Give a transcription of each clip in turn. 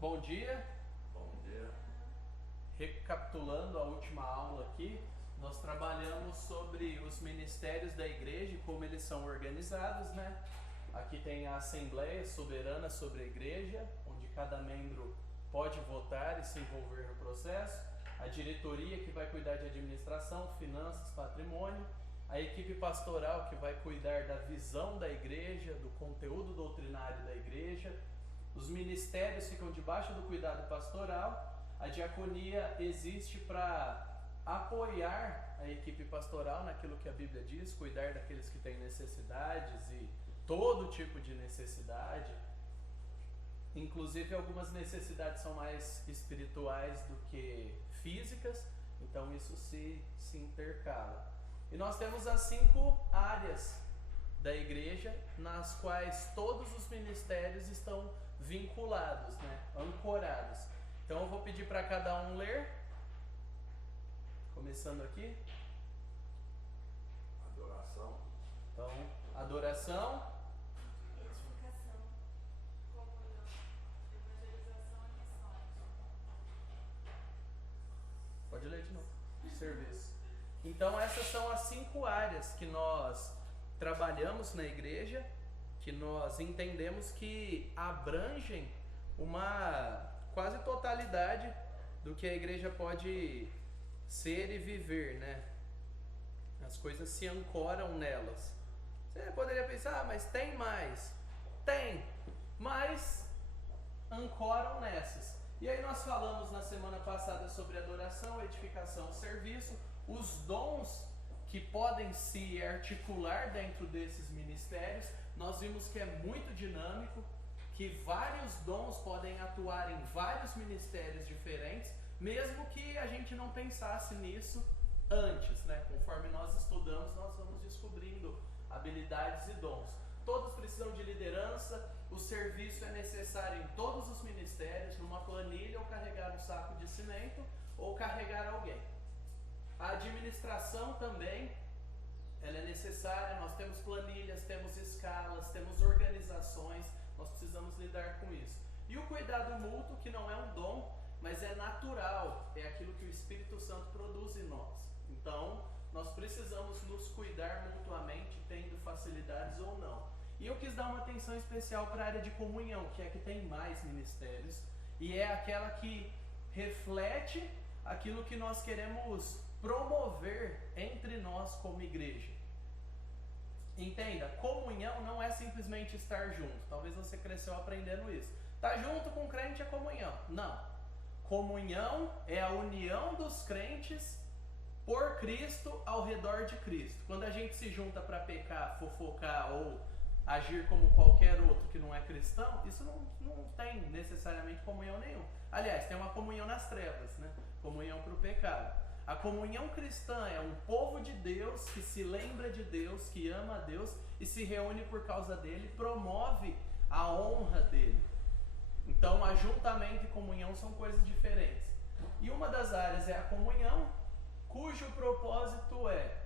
Bom dia. Bom dia. Recapitulando a última aula aqui, nós trabalhamos sobre os ministérios da igreja e como eles são organizados, né? Aqui tem a Assembleia Soberana sobre a Igreja, onde cada membro pode votar e se envolver no processo. A diretoria, que vai cuidar de administração, finanças, patrimônio. A equipe pastoral, que vai cuidar da visão da igreja, do conteúdo doutrinário da igreja. Os ministérios ficam debaixo do cuidado pastoral. A diaconia existe para apoiar a equipe pastoral naquilo que a Bíblia diz, cuidar daqueles que têm necessidades e todo tipo de necessidade. Inclusive algumas necessidades são mais espirituais do que físicas, então isso se intercala. E nós temos as 5 áreas da igreja, nas quais todos os ministérios estão vinculados, né? Ancorados. Então eu vou pedir para cada um ler, começando aqui. Adoração. Então, adoração, Edificação, comunhão, evangelização e missões. pode ler de novo, serviço. Então essas são as 5 áreas que nós trabalhamos na igreja, que nós entendemos que abrangem uma quase totalidade do que a igreja pode ser e viver, né? As coisas se ancoram nelas. Você poderia pensar, mas tem mais? Tem, mas ancoram nessas. E aí nós falamos na semana passada sobre adoração, edificação, serviço, os dons que podem se articular dentro desses ministérios. Nós vimos que é muito dinâmico, que vários dons podem atuar em vários ministérios diferentes, mesmo que a gente não pensasse nisso antes, né? Conforme nós estudamos, nós vamos descobrindo habilidades e dons. Todos precisam de liderança, o serviço é necessário em todos os ministérios, numa planilha, ou carregar um saco de cimento, ou carregar alguém. A administração também, ela é necessária. Nós temos planilhas, temos escalas, temos organizações, nós precisamos lidar com isso. E o cuidado mútuo, que não é um dom, mas é natural, é aquilo que o Espírito Santo produz em nós. Então, nós precisamos nos cuidar mutuamente, tendo facilidades ou não. E eu quis dar uma atenção especial para a área de comunhão, que é a que tem mais ministérios, e é aquela que reflete aquilo que nós queremos promover entre nós como igreja. Entenda, comunhão não é simplesmente estar junto. Talvez você cresceu aprendendo isso. Tá junto com o crente é comunhão. Não. Comunhão é a união dos crentes por Cristo ao redor de Cristo. Quando a gente se junta para pecar, fofocar ou agir como qualquer outro que não é cristão, isso não tem necessariamente comunhão nenhuma. Aliás, tem uma comunhão nas trevas, né? Comunhão para o pecado. A comunhão cristã é um povo de Deus que se lembra de Deus, que ama a Deus e se reúne por causa dele, promove a honra dele. Então, ajuntamento e comunhão são coisas diferentes. E uma das áreas é a comunhão, cujo propósito é,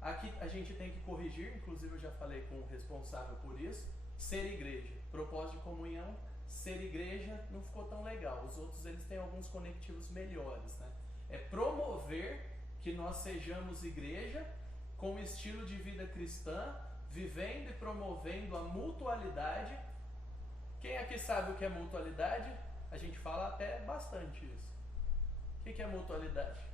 aqui a gente tem que corrigir, inclusive eu já falei com o responsável por isso, ser igreja. Propósito de comunhão, ser igreja não ficou tão legal. Os outros eles têm alguns conectivos melhores, né? É promover que nós sejamos igreja com estilo de vida cristã, vivendo e promovendo a mutualidade. Quem aqui sabe o que é mutualidade? A gente fala até bastante isso. O que é mutualidade?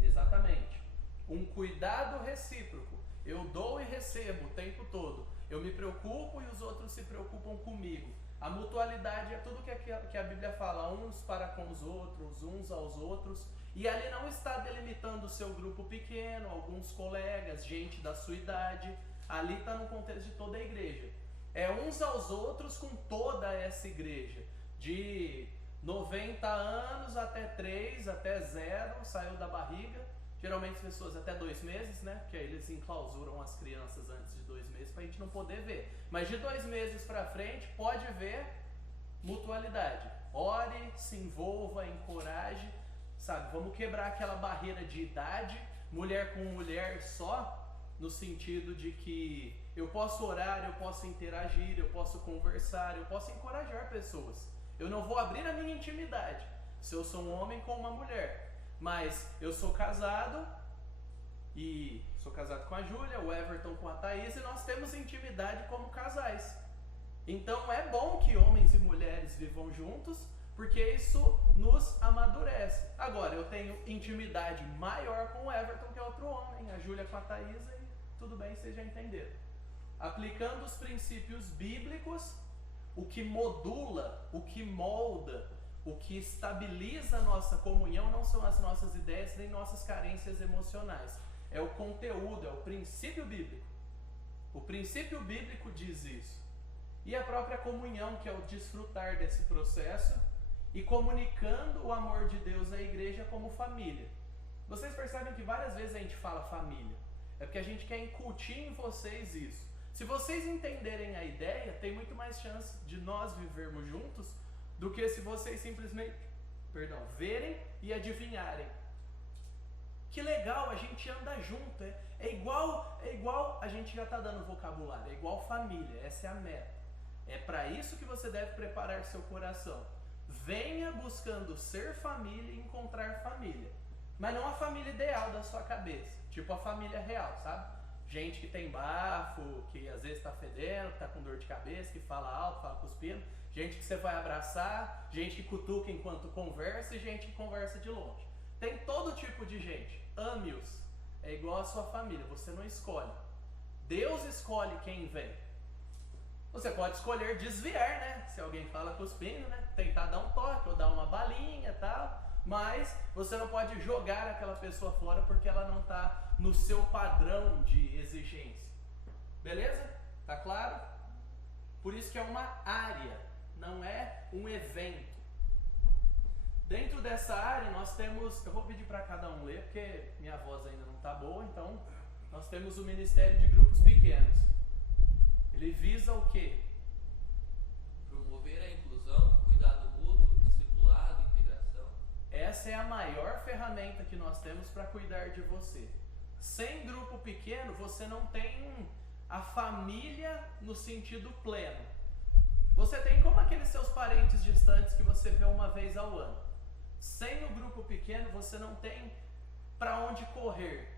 Exatamente. Um cuidado recíproco. Eu dou e recebo o tempo todo. Eu me preocupo e os outros se preocupam comigo. A mutualidade é tudo que a Bíblia fala, uns para com os outros, uns aos outros. E ali não está delimitando o seu grupo pequeno, alguns colegas, gente da sua idade. Ali está no contexto de toda a igreja. É uns aos outros com toda essa igreja. De 90 anos até 3, até 0, saiu da barriga. Geralmente as pessoas até 2 meses, né? Porque aí eles enclausuram as crianças antes de 2 meses para a gente não poder ver. Mas de 2 meses para frente pode ver mutualidade. Ore, se envolva, encoraje, sabe? Vamos quebrar aquela barreira de idade, mulher com mulher só, no sentido de que eu posso orar, eu posso interagir, eu posso conversar, eu posso encorajar pessoas. Eu não vou abrir a minha intimidade se eu sou um homem com uma mulher. Mas eu sou casado e sou casado com a Júlia, o Everton com a Thaís, e nós temos intimidade como casais. Então é bom que homens e mulheres vivam juntos, porque isso nos amadurece. Agora, eu tenho intimidade maior com o Everton, que é outro homem, a Júlia com a Thaís, e tudo bem, vocês já entenderam. Aplicando os princípios bíblicos, o que modula, o que molda, o que estabiliza a nossa comunhão não são as nossas ideias nem nossas carências emocionais. É o conteúdo, é o princípio bíblico. O princípio bíblico diz isso. E a própria comunhão, que é o desfrutar desse processo e comunicando o amor de Deus à igreja como família. Vocês percebem que várias vezes a gente fala família. É porque a gente quer incutir em vocês isso. Se vocês entenderem a ideia, tem muito mais chance de nós vivermos juntos do que se vocês simplesmente, verem e adivinharem. Que legal, a gente anda junto, é igual, a gente já está dando vocabulário, é igual família, essa é a meta. É para isso que você deve preparar seu coração. Venha buscando ser família e encontrar família. Mas não a família ideal da sua cabeça, tipo a família real, sabe? Gente que tem bafo, que às vezes está fedendo, que está com dor de cabeça, que fala alto, fala cuspindo. Gente que você vai abraçar, gente que cutuca enquanto conversa e gente que conversa de longe. Tem todo tipo de gente. Ame-os. É igual a sua família, você não escolhe. Deus escolhe quem vem. Você pode escolher desviar, né? Se alguém fala cuspindo, né? Tentar dar um toque ou dar uma balinha e tal. Mas você não pode jogar aquela pessoa fora porque ela não está no seu padrão de exigência. Beleza? Tá claro? Por isso que é uma área, não é um evento. Dentro dessa área nós temos, eu vou pedir para cada um ler porque minha voz ainda não está boa, então nós temos o Ministério de Grupos Pequenos. Ele visa o quê? Promover a inclusão, cuidado mútuo, discipulado, integração. Essa é a maior ferramenta que nós temos para cuidar de você. Sem grupo pequeno, você não tem a família no sentido pleno. Você tem como aqueles seus parentes distantes que você vê uma vez ao ano. Sem o grupo pequeno, você não tem para onde correr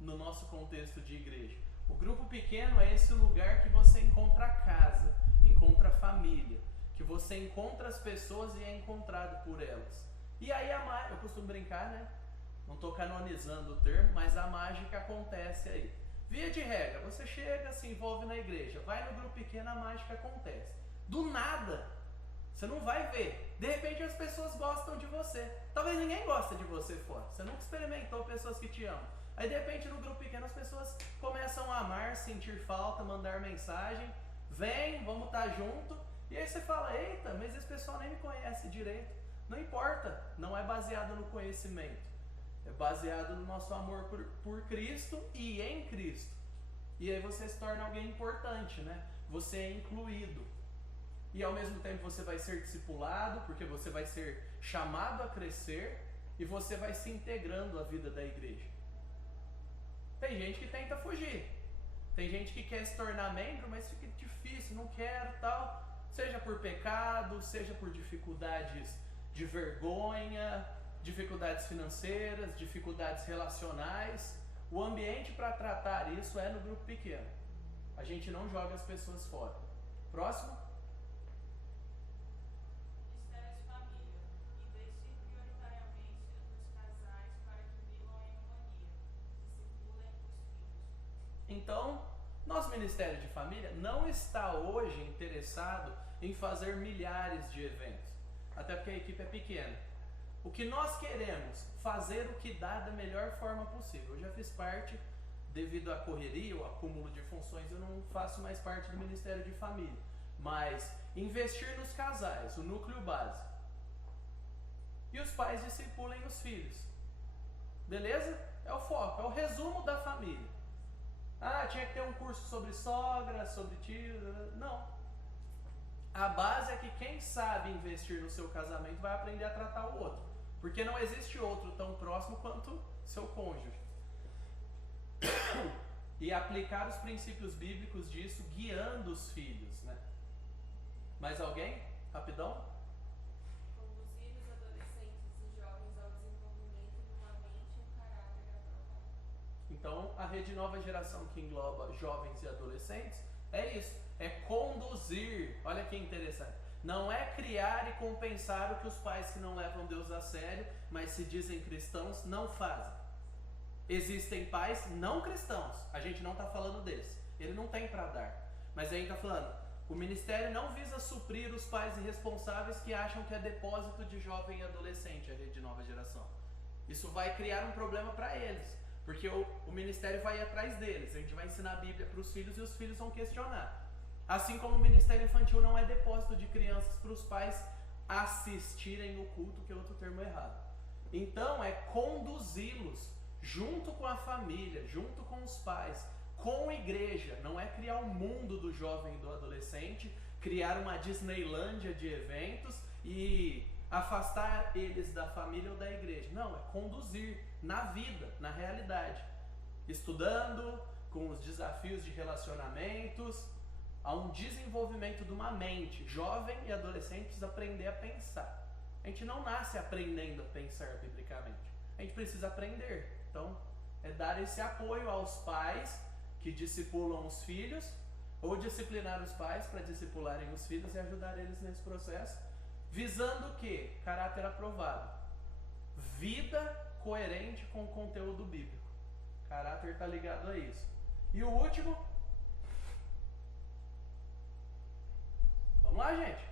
no nosso contexto de igreja. O grupo pequeno é esse lugar que você encontra casa, encontra família, que você encontra as pessoas e é encontrado por elas. E aí eu costumo brincar, né? Não estou canonizando o termo, mas a mágica acontece aí. Via de regra, você chega, se envolve na igreja, vai no grupo pequeno, a mágica acontece. Do nada, você não vai ver. De repente as pessoas gostam de você. Talvez ninguém goste de você fora. Você nunca experimentou pessoas que te amam. Aí de repente no grupo pequeno as pessoas começam a amar, sentir falta, mandar mensagem. Vem, vamos estar junto. E aí você fala, eita, mas esse pessoal nem me conhece direito. Não importa, não é baseado no conhecimento. É baseado no nosso amor por Cristo e em Cristo. E aí você se torna alguém importante, né? Você é incluído. E ao mesmo tempo você vai ser discipulado, porque você vai ser chamado a crescer e você vai se integrando à vida da igreja. Tem gente que tenta fugir. Tem gente que quer se tornar membro, mas fica difícil, não quero, tal. Seja por pecado, seja por dificuldades de vergonha, dificuldades financeiras, dificuldades relacionais. O ambiente para tratar isso é no grupo pequeno. A gente não joga as pessoas fora. Próximo. Ministério de Família. Investir prioritariamente nos casais para que vivam em harmonia. Discipulem os filhos. Então, nosso Ministério de Família não está hoje interessado em fazer milhares de eventos. Até porque a equipe é pequena. O que nós queremos, fazer o que dá da melhor forma possível. Eu já fiz parte, devido à correria, o acúmulo de funções, eu não faço mais parte do Ministério de Família. Mas investir nos casais, o núcleo básico. E os pais discipulem os filhos. Beleza? É o foco, é o resumo da família. Ah, tinha que ter um curso sobre sogra, sobre tio. Não. A base é que quem sabe investir no seu casamento vai aprender a tratar o outro. Porque não existe outro tão próximo quanto seu cônjuge. e aplicar os princípios bíblicos disso, guiando os filhos, né? Mais alguém? Rapidão? Conduzir os adolescentes e jovens ao desenvolvimento de uma mente e um caráter aprovado. Então, a Rede Nova Geração, que engloba jovens e adolescentes, é isso, é conduzir. Olha que interessante. Não é criar e compensar o que os pais que não levam Deus a sério, mas se dizem cristãos, não fazem. Existem pais não cristãos, a gente não está falando desse, ele não tem para dar, mas a gente está falando, o ministério não visa suprir os pais irresponsáveis que acham que é depósito de jovem e adolescente a Rede Nova Geração. Isso vai criar um problema para eles, porque o ministério vai ir atrás deles, a gente vai ensinar a Bíblia para os filhos e os filhos vão questionar. Assim como o ministério infantil não é depósito de crianças para os pais assistirem o culto, que é outro termo errado. Então é conduzi-los junto com a família, junto com os pais, com a igreja. Não é criar um mundo do jovem e do adolescente, criar uma Disneylândia de eventos e afastar eles da família ou da igreja. Não, é conduzir na vida, na realidade, estudando, com os desafios de relacionamentos, a um desenvolvimento de uma mente. Jovem e adolescente precisa aprender a pensar. A gente não nasce aprendendo a pensar biblicamente, a gente precisa aprender. Então, é dar esse apoio aos pais que discipulam os filhos, ou disciplinar os pais para discipularem os filhos e ajudar eles nesse processo, visando o quê? Caráter aprovado. Vida coerente com o conteúdo bíblico. Caráter está ligado a isso. E o último, vamos lá, gente.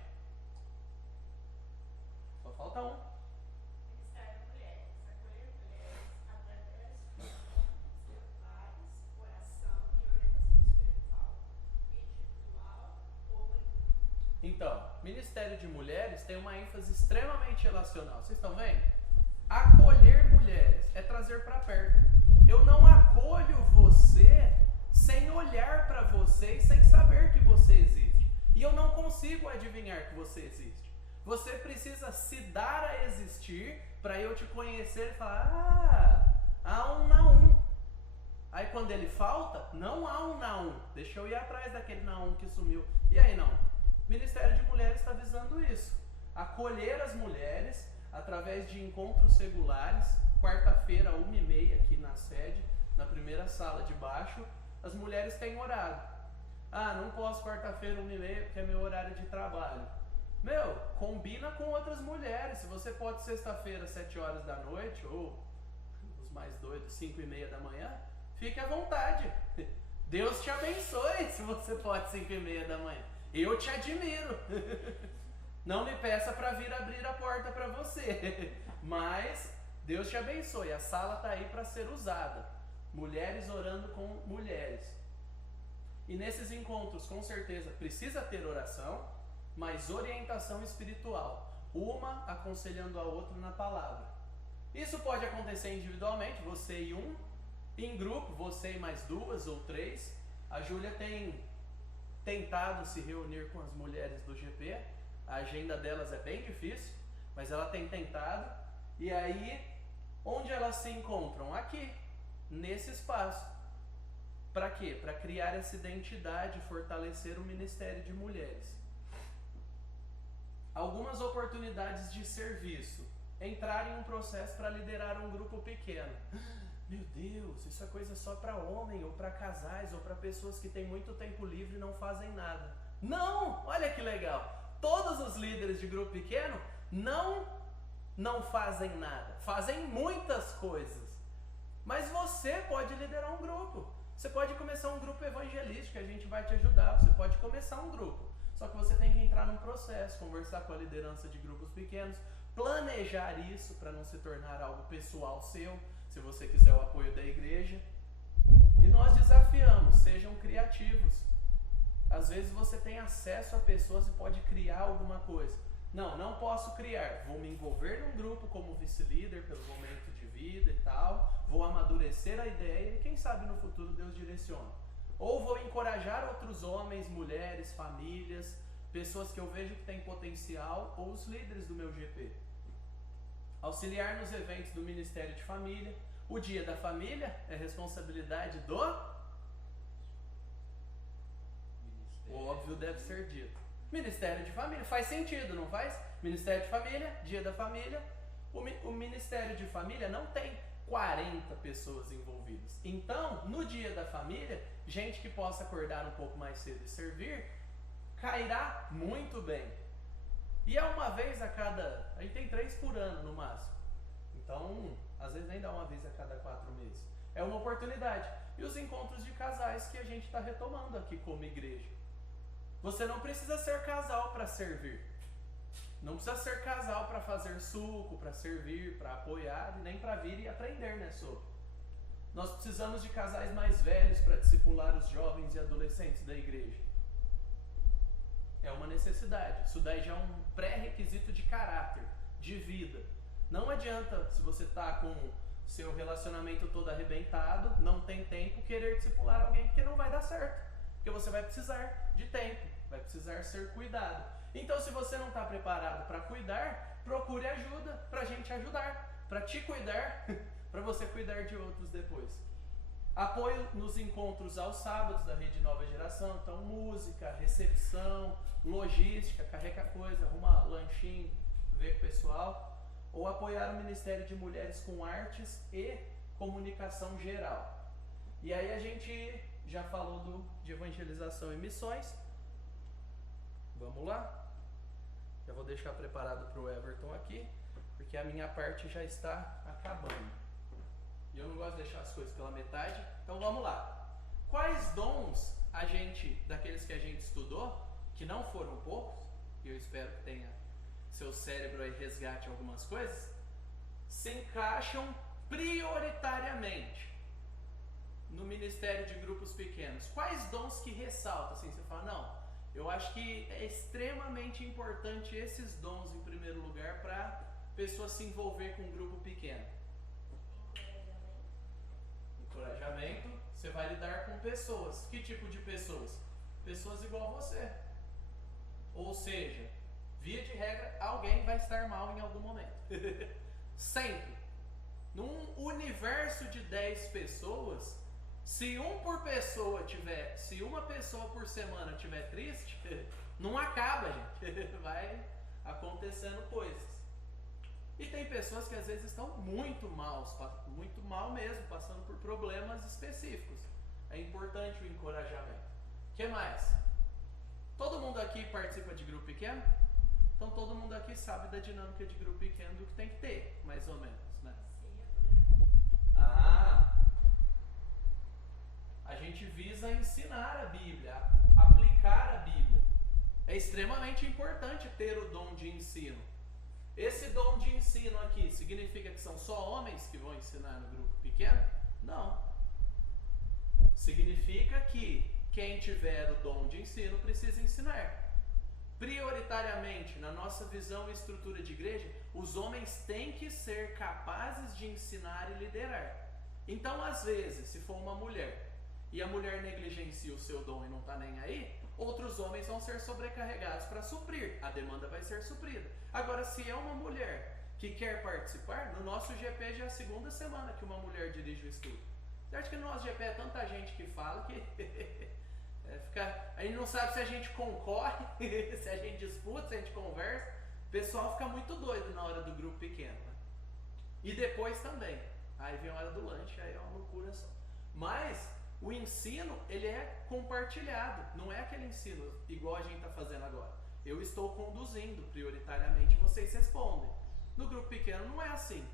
Só falta um. Ministério Mulheres. Acolher mulheres através de pais, oração e orientação espiritual, individual ou em grupo. Então, Ministério de Mulheres tem uma ênfase extremamente relacional. Vocês estão vendo? Acolher mulheres é trazer para perto. Eu não acolho você sem olhar para você e sem saber que você existe. E eu não consigo adivinhar que você existe. Você precisa se dar a existir para eu te conhecer e falar, há um Naum. Aí quando ele falta, não há um Naum. Deixa eu ir atrás daquele Naum que sumiu. E aí não? O Ministério de Mulheres está visando isso. Acolher as mulheres através de encontros regulares. Quarta-feira, 1h30 aqui na sede, na primeira sala de baixo. As mulheres têm horário. Ah, não posso quarta-feira, 1h30, porque é meu horário de trabalho. Meu, combina com outras mulheres. Se você pode sexta-feira, 7 horas da noite, ou os mais doidos, 5h30 da manhã, fique à vontade. Deus te abençoe se você pode 5h30 da manhã. Eu te admiro. Não me peça para vir abrir a porta para você. Mas Deus te abençoe. A sala está aí para ser usada. Mulheres orando com mulheres. E nesses encontros, com certeza, precisa ter oração, mas orientação espiritual. Uma aconselhando a outra na palavra. Isso pode acontecer individualmente, você e um. Em grupo, você e mais 2 ou 3. A Júlia tem tentado se reunir com as mulheres do GP. A agenda delas é bem difícil, mas ela tem tentado. E aí, onde elas se encontram? Aqui, nesse espaço. Para quê? Para criar essa identidade, fortalecer o ministério de mulheres. Algumas oportunidades de serviço. Entrar em um processo para liderar um grupo pequeno. Meu Deus, isso é coisa só para homem, ou para casais, ou para pessoas que têm muito tempo livre e não fazem nada. Não! Olha que legal! Todos os líderes de grupo pequeno não fazem nada. Fazem muitas coisas. Mas você pode liderar um grupo. Você pode começar um grupo evangelístico, a gente vai te ajudar. Você pode começar um grupo. Só que você tem que entrar num processo, conversar com a liderança de grupos pequenos, planejar isso para não se tornar algo pessoal seu, se você quiser o apoio da igreja. E nós desafiamos, sejam criativos. Às vezes você tem acesso a pessoas e pode criar alguma coisa. Não posso criar. Vou me envolver num grupo como vice-líder pelo momento de vida e tal. Vou amadurecer a ideia e quem sabe no futuro Deus direciona. Ou vou encorajar outros homens, mulheres, famílias, pessoas que eu vejo que têm potencial, ou os líderes do meu GP. Auxiliar nos eventos do Ministério de Família. O Dia da Família é responsabilidade do Óbvio deve ser dito. Ministério de família, faz sentido, não faz? Ministério de família, dia da família. O Ministério de família não tem 40 pessoas envolvidas. Então, no dia da família, gente que possa acordar um pouco mais cedo e servir, cairá muito bem. E é uma vez a cada... A gente tem 3 por ano no máximo. Então, às vezes nem dá uma vez a cada 4 meses. É uma oportunidade. E os encontros de casais que a gente está retomando aqui como igreja. Você não precisa ser casal para servir. Não precisa ser casal para fazer suco, para servir, para apoiar e nem para vir e aprender, né, sobre. Nós precisamos de casais mais velhos para discipular os jovens e adolescentes da igreja. É uma necessidade. Isso daí já é um pré-requisito de caráter, de vida. Não adianta, se você está com seu relacionamento todo arrebentado, não tem tempo, querer discipular alguém, porque não vai dar certo. Porque você vai precisar de tempo, vai precisar ser cuidado. Então, se você não está preparado para cuidar, procure ajuda para a gente ajudar, para te cuidar, para você cuidar de outros depois. Apoio nos encontros aos sábados da Rede Nova Geração, então música, recepção, logística, carrega coisa, arruma lanchinho, ver com o pessoal, ou apoiar o Ministério de Mulheres com artes e comunicação geral. E aí a gente já falou de evangelização e missões. Vamos lá? Já vou deixar preparado para o Everton aqui, porque a minha parte já está acabando. E eu não gosto de deixar as coisas pela metade. Então vamos lá. Quais dons daqueles que a gente estudou, que não foram poucos, e eu espero que tenha seu cérebro aí resgate algumas coisas, se encaixam prioritariamente no ministério de grupos pequenos? Quais dons que ressaltam? Assim, você fala, não, eu acho que é extremamente importante esses dons em primeiro lugar para a pessoa se envolver com um grupo pequeno. Encorajamento, você vai lidar com pessoas. Que tipo de pessoas? Pessoas igual a você. Ou seja, via de regra, alguém vai estar mal em algum momento. Sempre. Num universo de 10 pessoas, se uma pessoa por semana tiver triste, não acaba, gente. Vai acontecendo coisas. E tem pessoas que às vezes estão muito mal mesmo, passando por problemas específicos. É importante o encorajamento. O que mais? Todo mundo aqui participa de grupo pequeno? Então todo mundo aqui sabe da dinâmica de grupo pequeno, do que tem que ter, mais ou menos, né? A gente visa ensinar a Bíblia, aplicar a Bíblia. É extremamente importante ter o dom de ensino. Esse dom de ensino aqui significa que são só homens que vão ensinar no grupo pequeno? Não. Significa que quem tiver o dom de ensino precisa ensinar. Prioritariamente, na nossa visão e estrutura de igreja, os homens têm que ser capazes de ensinar e liderar. Então, às vezes, se for uma mulher e a mulher negligencia o seu dom e não está nem aí, outros homens vão ser sobrecarregados para suprir, a demanda vai ser suprida. Agora, se é uma mulher que quer participar, no nosso GP já é a segunda semana que uma mulher dirige o estudo. Certo que no nosso GP é tanta gente que fala que a gente não sabe se a gente concorre, se a gente disputa, se a gente conversa. O pessoal fica muito doido na hora do grupo pequeno, né? E depois também. Aí vem a hora do lanche, aí é uma loucura só. Mas o ensino, ele é compartilhado. Não é aquele ensino igual a gente está fazendo agora. Eu estou conduzindo prioritariamente, vocês respondem. No grupo pequeno não é assim.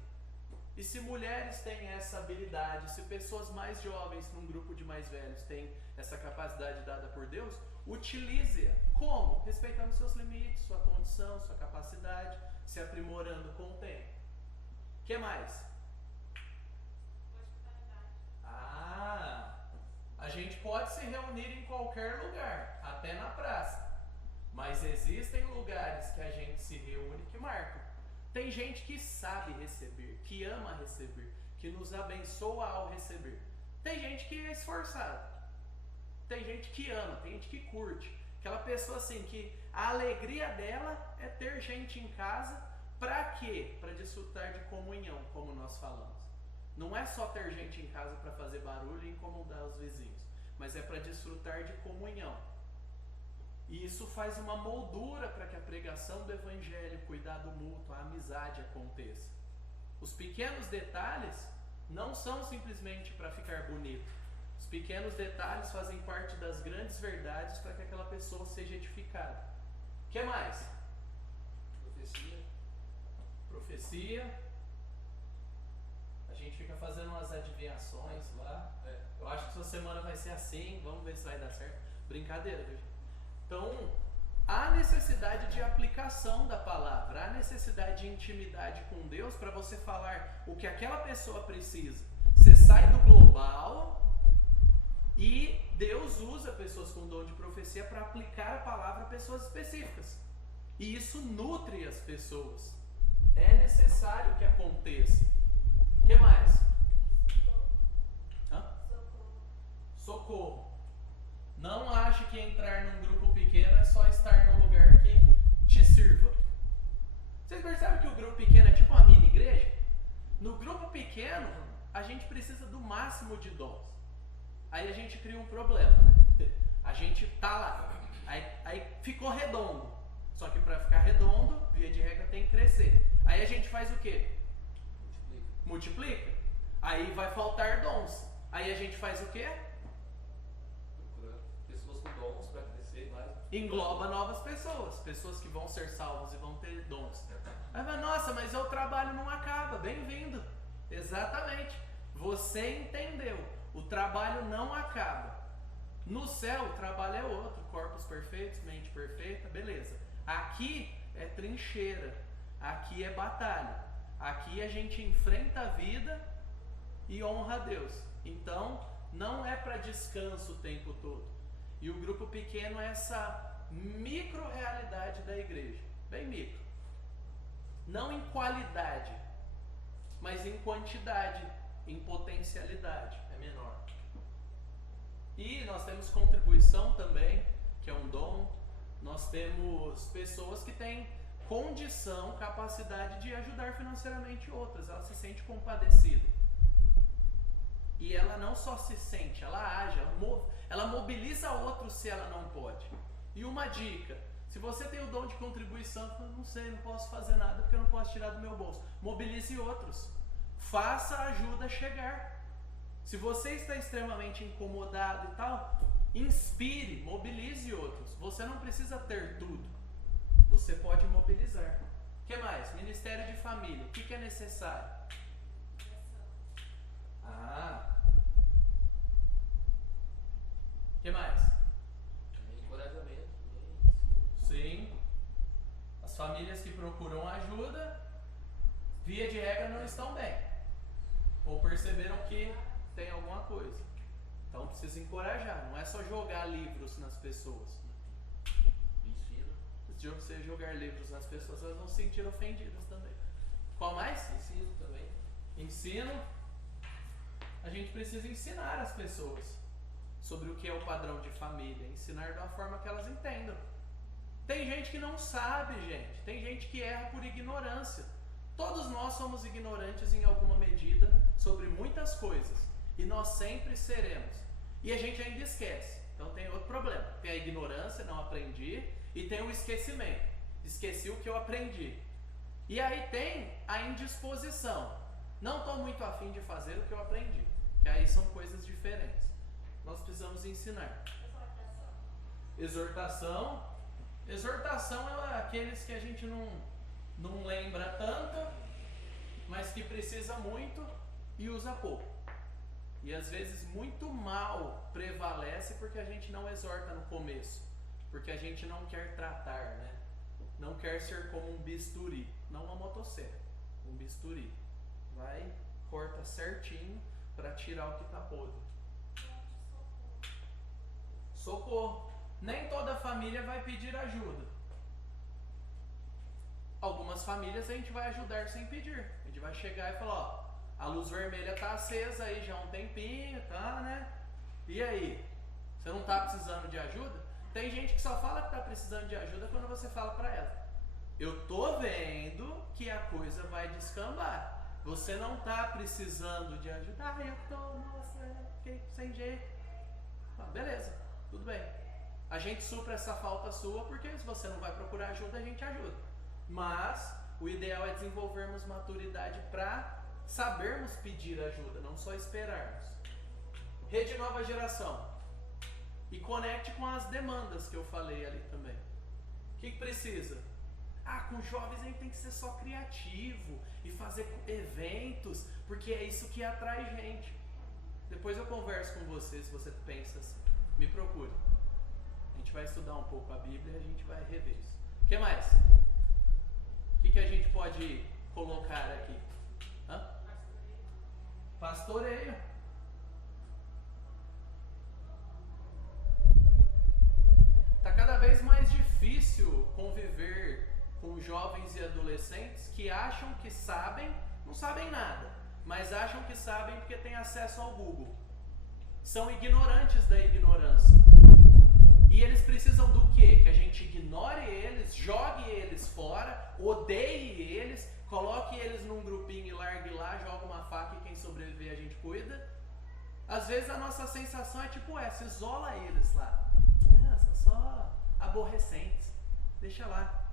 E se mulheres têm essa habilidade, se pessoas mais jovens num grupo de mais velhos têm essa capacidade dada por Deus, utilize-a. Como? Respeitando seus limites, sua condição, sua capacidade, se aprimorando com o tempo. O que mais? A gente pode se reunir em qualquer lugar, até na praça. Mas existem lugares que a gente se reúne que marcam. Tem gente que sabe receber, que ama receber, que nos abençoa ao receber. Tem gente que é esforçada. Tem gente que ama, tem gente que curte. Aquela pessoa assim que a alegria dela é ter gente em casa. Para quê? Para desfrutar de comunhão, como nós falamos. Não é só ter gente em casa para fazer barulho e incomodar os vizinhos, mas é para desfrutar de comunhão. E isso faz uma moldura para que a pregação do evangelho, o cuidado mútuo, a amizade aconteça. Os pequenos detalhes não são simplesmente para ficar bonito. Os pequenos detalhes fazem parte das grandes verdades para que aquela pessoa seja edificada. O que mais? Profecia. A gente fica fazendo umas adivinhações lá. Eu acho que sua semana vai ser assim, vamos ver se vai dar certo. Brincadeira, viu? Então, há necessidade de aplicação da palavra, há necessidade de intimidade com Deus para você falar o que aquela pessoa precisa. Você sai do global e Deus usa pessoas com dom de profecia para aplicar a palavra a pessoas específicas. E isso nutre as pessoas. É necessário que aconteça. O que mais? Socorro. Não ache que entrar num grupo pequeno é só estar num lugar que te sirva. Vocês percebem que o grupo pequeno é tipo uma mini igreja? No grupo pequeno, a gente precisa do máximo de dons. Aí a gente cria um problema, né? A gente tá lá, aí ficou redondo. Só que para ficar redondo, via de regra, tem que crescer. Aí a gente faz o quê? Multiplica. Aí vai faltar dons. Aí a gente faz o quê? Pessoas com dons para crescer mais. Engloba novas pessoas. Pessoas que vão ser salvas e vão ter dons. Aí vai, nossa, mas o trabalho não acaba. Bem-vindo. Exatamente. Você entendeu. O trabalho não acaba. No céu, o trabalho é outro. Corpos perfeitos, mente perfeita, beleza. Aqui é trincheira. Aqui é batalha. Aqui a gente enfrenta a vida e honra a Deus. Então, não é para descanso o tempo todo. E o grupo pequeno é essa micro-realidade da igreja. Bem micro. Não em qualidade, mas em quantidade, em potencialidade. É menor. E nós temos contribuição também, que é um dom. Nós temos pessoas que têm condição, capacidade de ajudar financeiramente outras. Ela se sente compadecida. E ela não só se sente, ela age, ela mobiliza outros se ela não pode. E uma dica, se você tem o dom de contribuição, não sei, não posso fazer nada porque eu não posso tirar do meu bolso. Mobilize outros. Faça a ajuda chegar. Se você está extremamente incomodado e tal, inspire, mobilize outros. Você não precisa ter tudo. Você pode mobilizar. O que mais? Ministério de família. O que é necessário? O que mais? Encorajamento, ensino. Sim. As famílias que procuram ajuda, via de regra, não estão bem. Ou perceberam que tem alguma coisa. Então precisa encorajar. Não é só jogar livros nas pessoas. Ensino. Se você jogar livros nas pessoas, elas vão se sentir ofendidas também. Qual mais? Ensino também. Ensino. A gente precisa ensinar as pessoas sobre o que é o padrão de família. Ensinar de uma forma que elas entendam. Tem gente que não sabe, gente. Tem gente que erra por ignorância. Todos nós somos ignorantes em alguma medida sobre muitas coisas. E nós sempre seremos. E a gente ainda esquece. Então tem outro problema. Tem a ignorância, não aprendi. E tem o esquecimento. Esqueci o que eu aprendi. E aí tem a indisposição. Não estou muito afim de fazer o que eu aprendi. Que aí são coisas diferentes. Nós precisamos ensinar. Exortação. Exortação é aqueles que a gente não lembra tanto, mas que precisa muito e usa pouco. E às vezes muito mal prevalece porque a gente não exorta no começo. Porque a gente não quer tratar, né? Não quer ser como um bisturi. Não uma motosserra. Um bisturi. Vai, corta certinho para tirar o que está podre. Socorro. Nem toda família vai pedir ajuda. Algumas famílias a gente vai ajudar sem pedir. A gente vai chegar e falar, ó, a luz vermelha tá acesa aí já há um tempinho, tá, né? E aí? Você não tá precisando de ajuda? Tem gente que só fala que tá precisando de ajuda quando você fala para ela. Eu tô vendo que a coisa vai descambar. Você não tá precisando de ajuda. Ah, eu tô, nossa, fiquei sem jeito. Ah, beleza, tudo bem. A gente supra essa falta sua, porque se você não vai procurar ajuda, a gente ajuda. Mas o ideal é desenvolvermos maturidade para sabermos pedir ajuda, não só esperarmos. Rede Nova Geração. E conecte com as demandas que eu falei ali também. O que precisa? Com jovens a gente tem que ser só criativo e fazer eventos, porque é isso que atrai gente. Depois eu converso com você, se você pensa assim. Me procure. A gente vai estudar um pouco a Bíblia e a gente vai rever isso. O que mais? O que a gente pode colocar aqui? Pastoreio. Está cada vez mais difícil conviver com jovens e adolescentes que acham que sabem, não sabem nada, mas acham que sabem porque têm acesso ao Google. São ignorantes da ignorância. E eles precisam do quê? Que a gente ignore eles, jogue eles fora, odeie eles, coloque eles num grupinho e largue lá, joga uma faca e quem sobreviver a gente cuida. Às vezes a nossa sensação é tipo essa, isola eles lá. São só aborrecentes, deixa lá.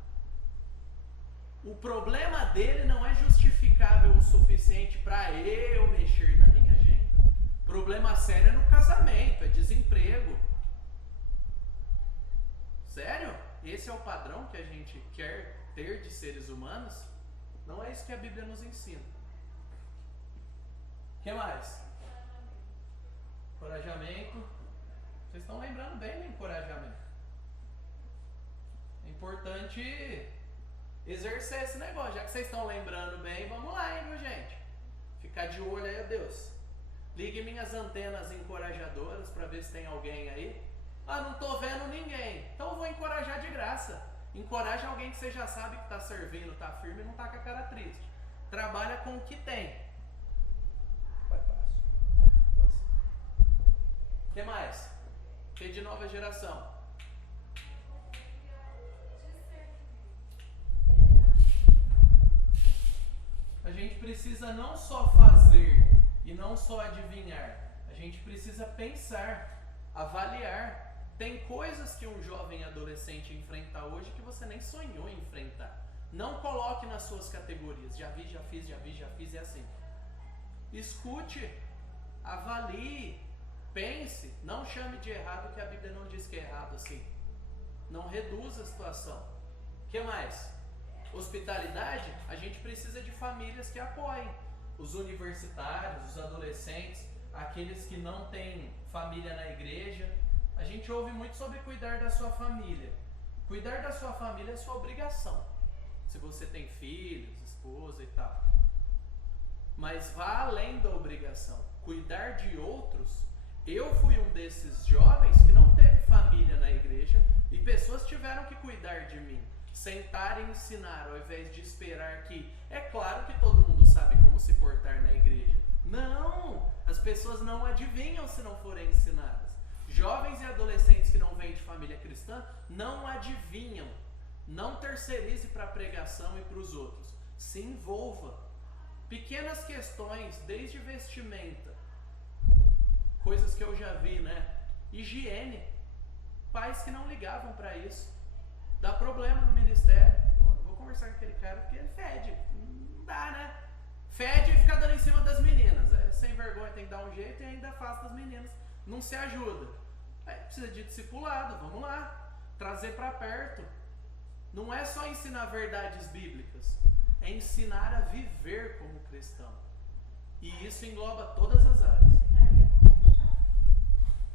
O problema dele não é justificável o suficiente para eu mexer na minha agenda. Problema sério é no casamento, é desemprego. Sério? Esse é o padrão que a gente quer ter de seres humanos? Não é isso que a Bíblia nos ensina. O que mais? Encorajamento. Vocês estão lembrando bem do encorajamento. É importante exercer esse negócio. Já que vocês estão lembrando bem, vamos lá, hein, viu, gente? Ficar de olho aí, Deus. Ligue minhas antenas encorajadoras para ver se tem alguém aí. Não tô vendo ninguém. Então eu vou encorajar de graça. Encoraja alguém que você já sabe que está servindo, está firme e não está com a cara triste. Trabalha com o que tem. Vai, passo. O que mais? Rede Nova Geração. A gente precisa não só fazer e não só adivinhar. A gente precisa pensar, avaliar. Tem coisas que um jovem adolescente enfrenta hoje que você nem sonhou em enfrentar. Não coloque nas suas categorias. Já vi, já fiz, já vi, já fiz, é assim. Escute, avalie, pense. Não chame de errado, que a Bíblia não diz que é errado assim. Não reduza a situação. O que mais? Hospitalidade, a gente precisa de famílias que apoiem. Os universitários, os adolescentes, aqueles que não têm família na igreja. A gente ouve muito sobre cuidar da sua família. Cuidar da sua família é sua obrigação. Se você tem filhos, esposa e tal. Mas vá além da obrigação. Cuidar de outros. Eu fui um desses jovens que não teve família na igreja e pessoas tiveram que cuidar de mim. Sentar e ensinar, ao invés de esperar que... É claro que todo mundo sabe como se portar na igreja. Não! As pessoas não adivinham se não forem ensinadas. Jovens e adolescentes que não vêm de família cristã não adivinham. Não terceirize para a pregação e para os outros. Se envolva. Pequenas questões, desde vestimenta. Coisas que eu já vi, né? Higiene. Pais que não ligavam para isso. Dá problema no ministério. Pô, não vou conversar com aquele cara porque ele fede. Não dá, né? Fede e fica dando em cima das meninas. É sem vergonha, tem que dar um jeito e ainda afasta as meninas. Não se ajuda. Aí precisa de discipulado, vamos lá. Trazer para perto. Não é só ensinar verdades bíblicas. É ensinar a viver como cristão. E isso engloba todas as áreas.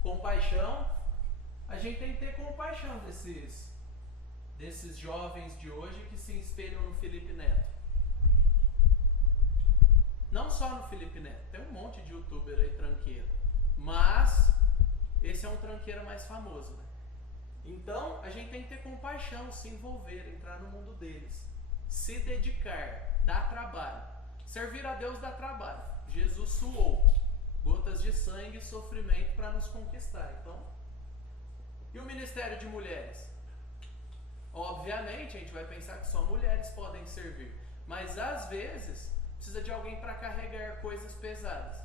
Compaixão. A gente tem que ter compaixão desses jovens de hoje que se espelham no Felipe Neto. Não só no Felipe Neto, tem um monte de youtuber aí tranqueiro, mas esse é um tranqueiro mais famoso, né? Então a gente tem que ter compaixão, se envolver, entrar no mundo deles, se dedicar, dar trabalho. Servir a Deus dá trabalho. Jesus suou gotas de sangue e sofrimento para nos conquistar. Então, e o ministério de mulheres? Obviamente a gente vai pensar que só mulheres podem servir, mas às vezes precisa de alguém para carregar coisas pesadas.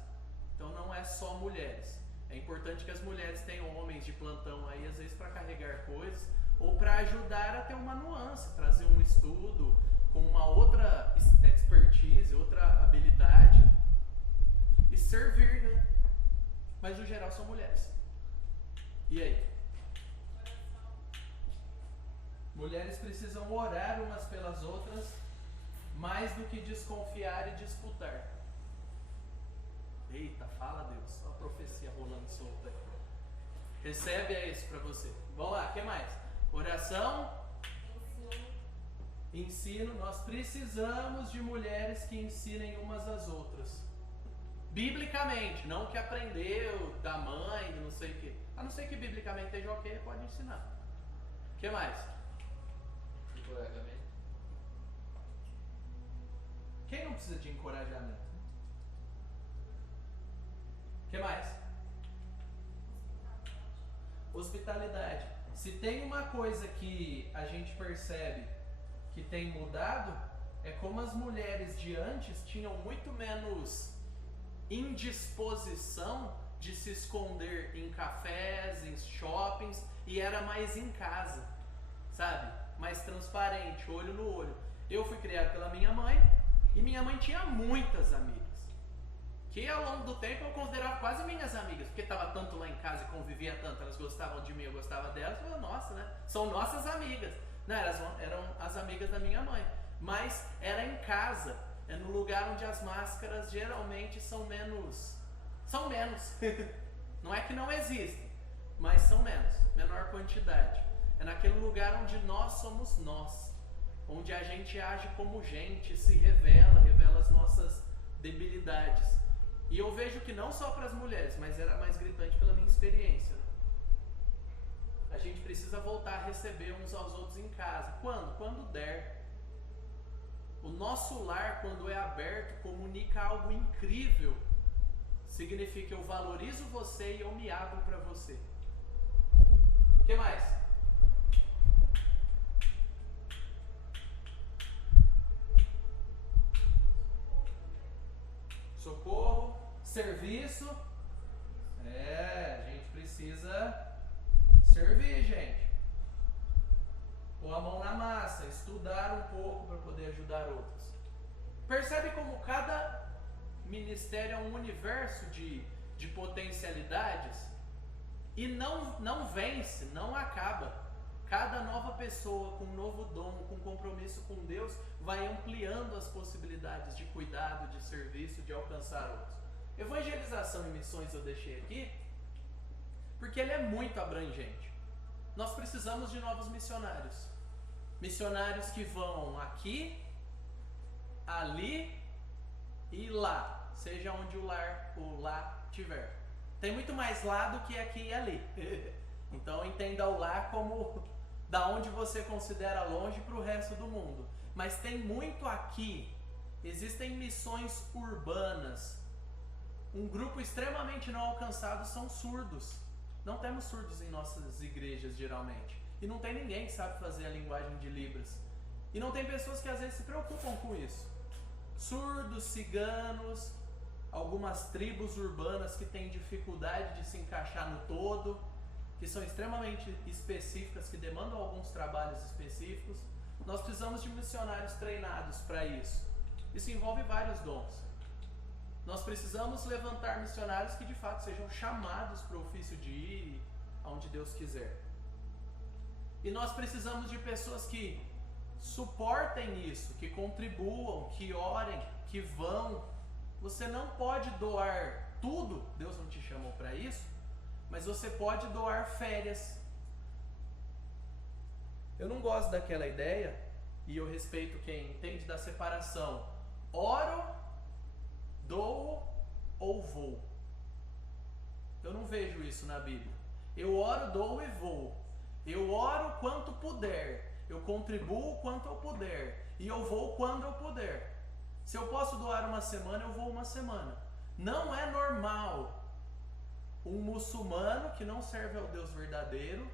Então não é só mulheres. É importante que as mulheres tenham homens de plantão aí, às vezes, para carregar coisas, ou para ajudar a ter uma nuance, trazer um estudo com uma outra expertise, outra habilidade e servir, né? Mas no geral são mulheres. E aí? Mulheres precisam orar umas pelas outras mais do que desconfiar e disputar. Eita, fala Deus, olha a profecia rolando solta aí. Recebe isso pra você. Vamos lá, o que mais? Oração, ensino. Nós precisamos de mulheres que ensinem umas às outras. Biblicamente, não que aprendeu da mãe, não sei o que. A não ser que biblicamente esteja ok, pode ensinar. O que mais? Encorajamento. Quem não precisa de encorajamento? O que mais? Hospitalidade. Se tem uma coisa que a gente percebe que tem mudado, é como as mulheres de antes tinham muito menos indisposição de se esconder em cafés, em shoppings, e era mais em casa, sabe? Mais transparente, olho no olho. Eu fui criado pela minha mãe, e minha mãe tinha muitas amigas, que ao longo do tempo eu considerava quase minhas amigas, porque estava tanto lá em casa e convivia tanto, elas gostavam de mim, eu gostava delas, eu falei, nossa, né? São nossas amigas. Não, eram as amigas da minha mãe, mas era em casa, é no lugar onde as máscaras geralmente são menos. Não é que não existem, mas são menos, menor quantidade. É naquele lugar onde nós somos nós, onde a gente age como gente, se revela as nossas debilidades. E eu vejo que não só para as mulheres, mas era mais gritante pela minha experiência. A gente precisa voltar a receber uns aos outros em casa. Quando? Quando der. O nosso lar, quando é aberto, comunica algo incrível. Significa que eu valorizo você e eu me abro para você. O que mais? Socorro, serviço. A gente precisa servir, gente. Pôr a mão na massa, estudar um pouco para poder ajudar outros. Percebe como cada ministério é um universo de potencialidades e não vence, não acaba. Cada nova pessoa com um novo dom, com compromisso com Deus, vai ampliando as possibilidades de cuidado, de serviço, de alcançar outros. Evangelização e missões eu deixei aqui porque ele é muito abrangente. Nós precisamos de novos missionários. Missionários que vão aqui, ali e lá, seja onde o lá tiver. Tem muito mais lá do que aqui e ali. Então entenda o lá como da onde você considera longe para o resto do mundo. Mas tem muito aqui. Existem missões urbanas. Um grupo extremamente não alcançado são surdos. Não temos surdos em nossas igrejas geralmente. E não tem ninguém que sabe fazer a linguagem de Libras. E não tem pessoas que às vezes se preocupam com isso. Surdos, ciganos, algumas tribos urbanas que têm dificuldade de se encaixar no todo, que são extremamente específicas, que demandam alguns trabalhos específicos. Nós precisamos de missionários treinados para isso. Isso envolve vários dons. Nós precisamos levantar missionários que de fato sejam chamados para o ofício de ir aonde Deus quiser. E nós precisamos de pessoas que suportem isso, que contribuam, que orem, que vão. Você não pode doar tudo, Deus não te chamou para isso, mas você pode doar férias. Eu não gosto daquela ideia, e eu respeito quem entende da separação. Oro, dou ou vou. Eu não vejo isso na Bíblia. Eu oro, dou e vou. Eu oro quanto puder. Eu contribuo quanto eu puder. E eu vou quando eu puder. Se eu posso doar uma semana, eu vou uma semana. Não é normal um muçulmano que não serve ao Deus verdadeiro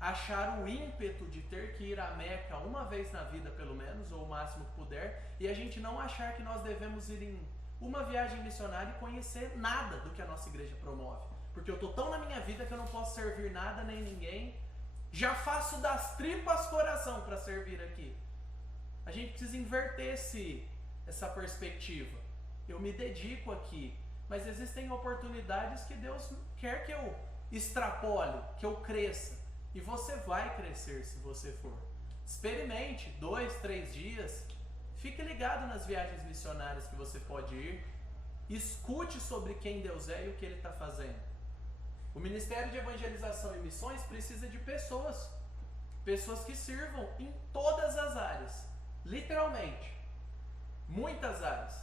achar o ímpeto de ter que ir a Meca uma vez na vida pelo menos, ou o máximo que puder, e a gente não achar que nós devemos ir em uma viagem missionária e conhecer nada do que a nossa igreja promove. porque eu estou tão na minha vida que eu não posso servir nada nem ninguém. Já faço das tripas coração para servir aqui. A gente precisa inverter essa perspectiva. Eu me dedico aqui, mas existem oportunidades que Deus quer que eu extrapole, que eu cresça. E você vai crescer se você for. Experimente 2, 3 dias. Fique ligado nas viagens missionárias que você pode ir. Escute sobre quem Deus é e o que Ele está fazendo. O Ministério de Evangelização e Missões precisa de pessoas. Pessoas que sirvam em todas as áreas. Literalmente. Muitas áreas.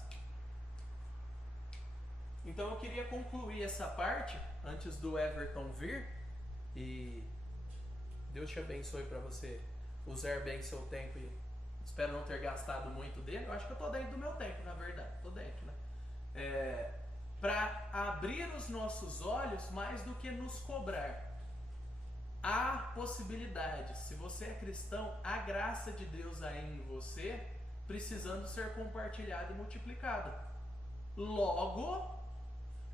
Então eu queria concluir essa parte antes do Everton vir. E Deus te abençoe para você usar bem seu tempo. E espero não ter gastado muito dele. Eu acho que eu estou dentro do meu tempo, na verdade. Estou dentro, né? Para abrir os nossos olhos mais do que nos cobrar. Há possibilidades. Se você é cristão, a graça de Deus aí em você, precisando ser compartilhada e multiplicada. Logo,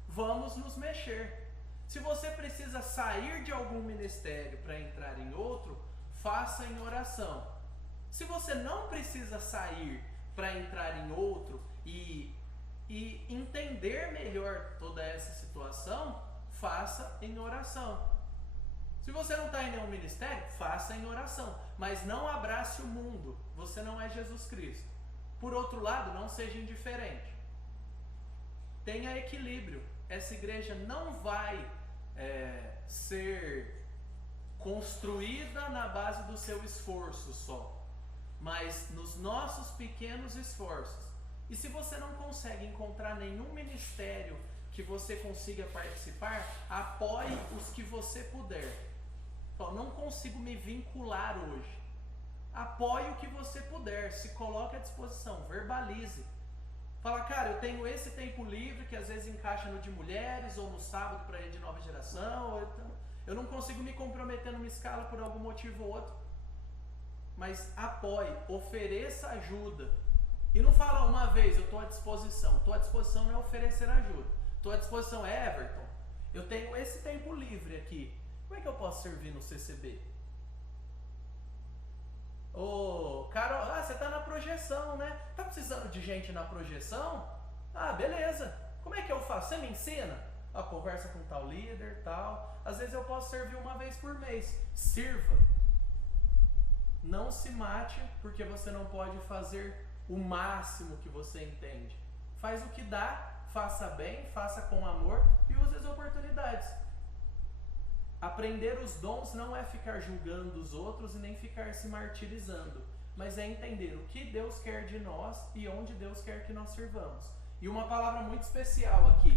vamos nos mexer. Se você precisa sair de algum ministério para entrar em outro, faça em oração. Se você não precisa sair para entrar em outro e entender melhor toda essa situação, faça em oração. Se você não está em nenhum ministério, faça em oração. Mas não abrace o mundo. Você não é Jesus Cristo. Por outro lado, não seja indiferente. Tenha equilíbrio. Essa igreja não vai ser construída na base do seu esforço só, mas nos nossos pequenos esforços. E se você não consegue encontrar nenhum ministério que você consiga participar, apoie os que você puder. Então, não consigo me vincular hoje. Apoie o que você puder, se coloque à disposição, verbalize. Fala, cara, eu tenho esse tempo livre que às vezes encaixa no de mulheres ou no sábado para ir de nova geração. Eu não consigo me comprometer numa escala por algum motivo ou outro. Mas apoie, ofereça ajuda. E não fala uma vez, eu estou à disposição. Estou à disposição não é oferecer ajuda. Estou à disposição, Everton, eu tenho esse tempo livre aqui. Como é que eu posso servir no CCB? Ô, Carol, você tá na projeção, né? Tá precisando de gente na projeção? Ah, beleza. Como é que eu faço? Você me ensina? Ah, conversa com tal líder, tal. Às vezes eu posso servir uma vez por mês. Sirva. Não se mate porque você não pode fazer o máximo que você entende. Faz o que dá, faça bem, faça com amor e use as oportunidades. Aprender os dons não é ficar julgando os outros e nem ficar se martirizando, mas é entender o que Deus quer de nós e onde Deus quer que nós sirvamos. E uma palavra muito especial aqui.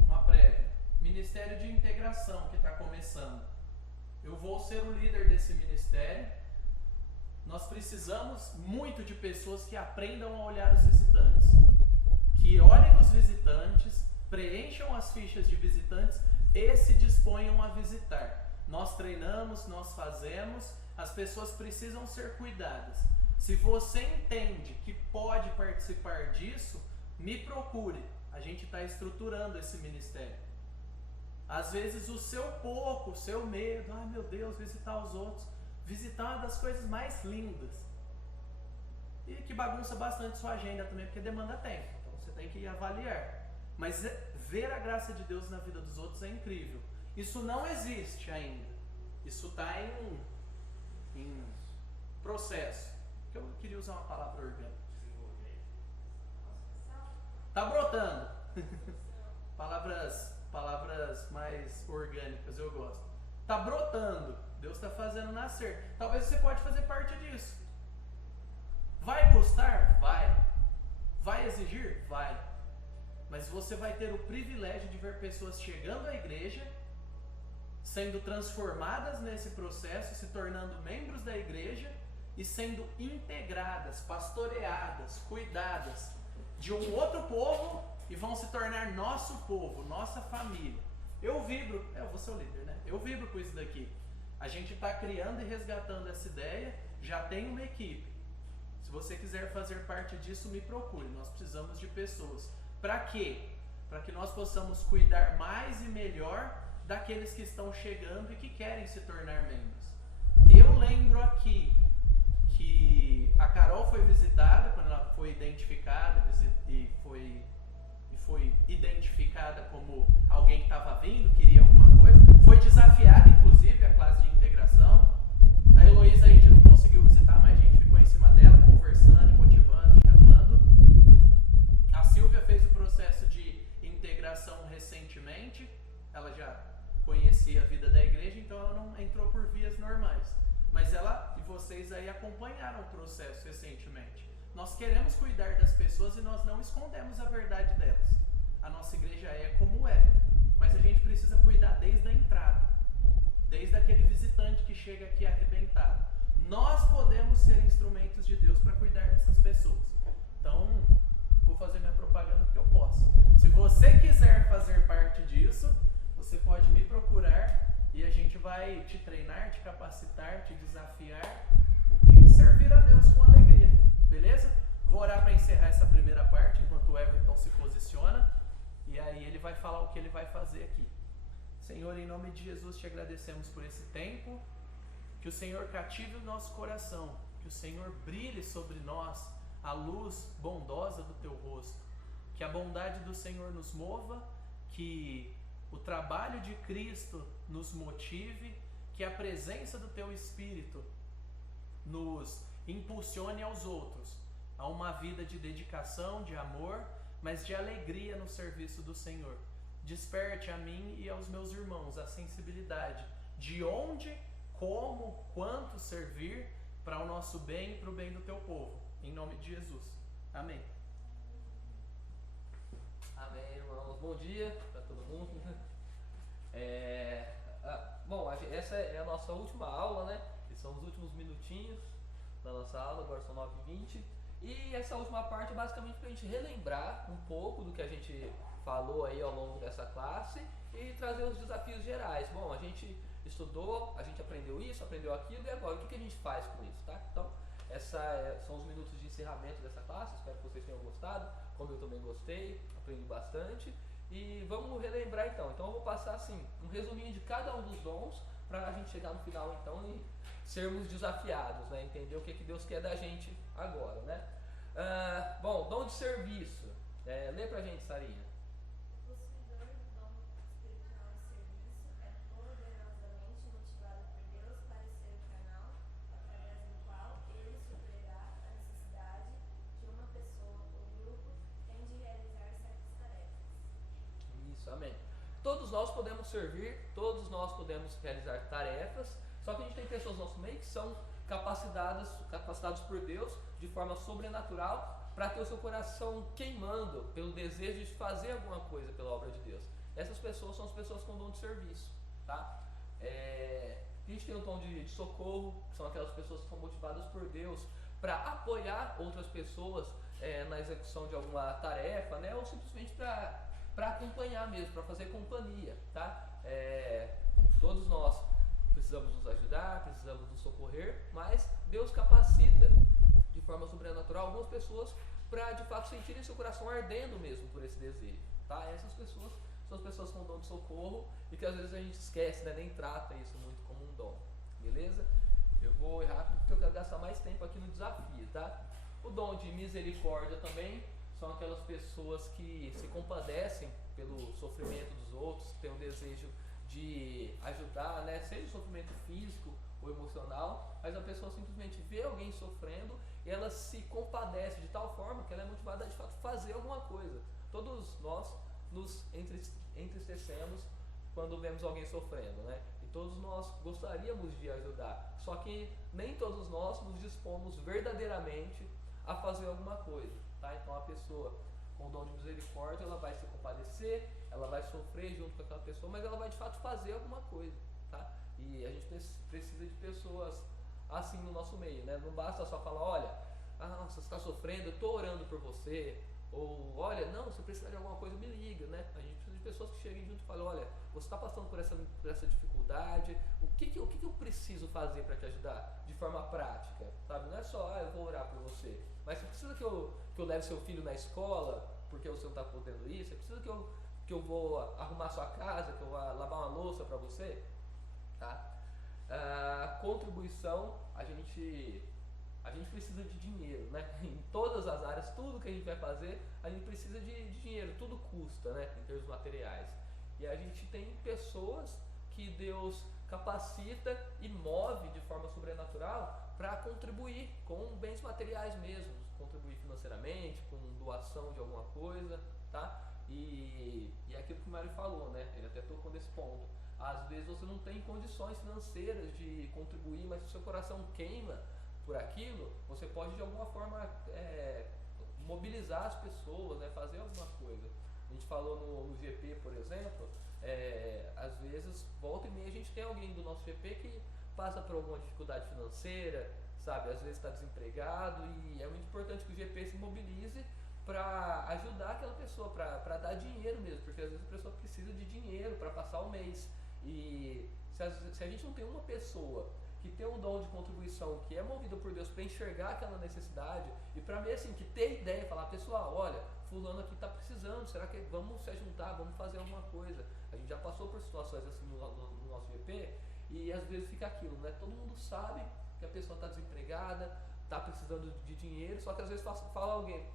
Uma prévia. Ministério de Integração que está começando. Eu vou ser o líder desse ministério. Nós precisamos muito de pessoas que aprendam a olhar os visitantes. Que olhem os visitantes, preencham as fichas de visitantes e se disponham a visitar. Nós treinamos, nós fazemos, as pessoas precisam ser cuidadas. Se você entende que pode participar disso, me procure. A gente está estruturando esse ministério. Às vezes o seu pouco, o seu medo, ai meu Deus, visitar os outros. Visitar é uma das coisas mais lindas. E que bagunça bastante sua agenda também, porque demanda tempo. Então você tem que avaliar. Mas ver a graça de Deus na vida dos outros é incrível. Isso não existe ainda. Isso está em processo. Eu queria usar uma palavra orgânica. Está brotando. Palavras mais orgânicas, eu gosto. Está brotando. Deus está fazendo nascer. Talvez você pode fazer parte disso. Vai custar? Vai. Vai exigir? Vai. Mas você vai ter o privilégio de ver pessoas chegando à igreja, sendo transformadas nesse processo, se tornando membros da igreja e sendo integradas, pastoreadas, cuidadas de um outro povo e vão se tornar nosso povo, nossa família. Eu vibro, eu vou ser o líder, né? Eu vibro com isso daqui. A gente está criando e resgatando essa ideia, já tem uma equipe. Se você quiser fazer parte disso, me procure. Nós precisamos de pessoas Para quê? Para que nós possamos cuidar mais e melhor daqueles que estão chegando e que querem se tornar membros. Eu lembro aqui que a Carol foi visitada quando ela foi identificada e foi identificada como alguém que estava vindo, queria alguma coisa. Foi desafiada, inclusive, a classe de integração. A Heloísa a gente não conseguiu visitar, mas a gente ficou em cima dela, conversando, motivando, chamando. A Silvia fez o processo de integração recentemente. Ela já conhecia a vida da igreja, então ela não entrou por vias normais. Mas ela e vocês aí acompanharam o processo recentemente. Nós queremos cuidar das pessoas e nós não escondemos a verdade delas. A nossa igreja é como é, mas a gente precisa cuidar desde a entrada, desde aquele visitante que chega aqui arrebentado. Nós podemos ser instrumentos de Deus para cuidar dessas pessoas. Então, vou fazer minha propaganda porque eu posso. Se você quiser fazer parte disso, você pode me procurar e a gente vai te treinar, te capacitar, te desafiar e servir a Deus com alegria. Beleza? Vou orar para encerrar essa primeira parte enquanto o Everton se posiciona e aí ele vai falar o que ele vai fazer aqui. Senhor, em nome de Jesus, te agradecemos por esse tempo, que o Senhor cative o nosso coração, que o Senhor brilhe sobre nós a luz bondosa do teu rosto, que a bondade do Senhor nos mova, que o trabalho de Cristo nos motive, que a presença do teu Espírito nos impulsione aos outros a uma vida de dedicação, de amor, mas de alegria no serviço do Senhor. Desperte a mim e aos meus irmãos a sensibilidade de onde, como, quanto servir para o nosso bem e para o bem do teu povo. Em nome de Jesus. Amém. Amém, irmãos. Bom dia para todo mundo. Bom, essa é a nossa última aula, né? Esses são os últimos minutinhos da nossa aula, agora são 9h20. E essa última parte é basicamente para a gente relembrar um pouco do que a gente falou aí ao longo dessa classe e trazer os desafios gerais. Bom, a gente estudou, a gente aprendeu isso, aprendeu aquilo, e agora o que a gente faz com isso, tá? Então, são os minutos de encerramento dessa classe, espero que vocês tenham gostado, como eu também gostei, aprendi bastante. E vamos relembrar então. Então eu vou passar assim, um resuminho de cada um dos dons, para a gente chegar no final então e sermos desafiados, né? Entender o que Deus quer da gente agora, né? Bom, dom de serviço. Lê pra gente, Sarinha. O possuidor do dom espiritual de serviço é poderosamente motivado por Deus para ser o canal através do qual ele suprirá a necessidade de uma pessoa ou grupo tem de realizar certas tarefas. Isso, amém. Todos nós podemos servir, todos nós podemos realizar tarefas, só que a gente tem pessoas no nosso meio que são capacitados por Deus de forma sobrenatural para ter o seu coração queimando pelo desejo de fazer alguma coisa pela obra de Deus. Essas pessoas são as pessoas com dom de serviço, tá? A gente tem o dom de socorro, que são aquelas pessoas que são motivadas por Deus para apoiar outras pessoas na execução de alguma tarefa, né? Ou simplesmente para acompanhar mesmo, para fazer companhia, tá? Todos nós precisamos nos ajudar, precisamos nos socorrer, mas Deus capacita de forma sobrenatural algumas pessoas para de fato sentirem seu coração ardendo mesmo por esse desejo, tá? Essas pessoas são as pessoas com dom de socorro e que às vezes a gente esquece, né? Nem trata isso muito como um dom, beleza? Eu vou ir rápido porque eu quero gastar mais tempo aqui no desafio, tá? O dom de misericórdia também são aquelas pessoas que se compadecem pelo sofrimento dos outros, têm um desejo de ajudar, né? Seja sofrimento físico ou emocional, mas a pessoa simplesmente vê alguém sofrendo e ela se compadece de tal forma que ela é motivada a de fato fazer alguma coisa. Todos nós nos entristecemos quando vemos alguém sofrendo, né? E todos nós gostaríamos de ajudar, só que nem todos nós nos dispomos verdadeiramente a fazer alguma coisa, tá? Então a pessoa com o dom de misericórdia, ela vai se compadecer, ela vai sofrer junto com aquela pessoa, mas ela vai de fato fazer alguma coisa, tá? E a gente precisa de pessoas assim no nosso meio, né? Não basta só falar, olha, você está sofrendo, eu estou orando por você, ou olha, não, você precisa de alguma coisa, me liga, né? A gente precisa de pessoas que cheguem junto e falem, olha, você está passando por essa dificuldade, o que eu preciso fazer para te ajudar de forma prática, sabe? Não é só, eu vou orar por você, mas você precisa que eu leve seu filho na escola, porque você não está podendo ir? Você precisa que eu vou arrumar sua casa, que eu vou lavar uma louça para você? Tá? Contribuição, a gente precisa de dinheiro, né? Em todas as áreas, tudo que a gente vai fazer, a gente precisa de dinheiro, tudo custa, né? Em termos materiais. E a gente tem pessoas que Deus capacita e move de forma sobrenatural para contribuir com bens materiais mesmo, contribuir financeiramente, com doação de alguma coisa, tá? E é aquilo que o Mário falou, né? Ele até tocou nesse ponto. Às vezes você não tem condições financeiras de contribuir, mas se o seu coração queima por aquilo, você pode de alguma forma mobilizar as pessoas, né? Fazer alguma coisa. A gente falou no GP, por exemplo, às vezes, volta e meia, a gente tem alguém do nosso GP que passa por alguma dificuldade financeira, sabe? Às vezes está desempregado, e é muito importante que o GP se mobilize para ajudar aquela pessoa, para dar dinheiro mesmo, porque às vezes a pessoa precisa de dinheiro para passar o mês. E se a gente não tem uma pessoa que tem um dom de contribuição, que é movido por Deus para enxergar aquela necessidade e para mim assim, que ter ideia, falar, pessoal, olha, fulano aqui está precisando, será que vamos se juntar, vamos fazer alguma coisa? A gente já passou por situações assim no nosso GP, e às vezes fica aquilo, né? Todo mundo sabe que a pessoa está desempregada, está precisando de dinheiro, só que às vezes fala alguém,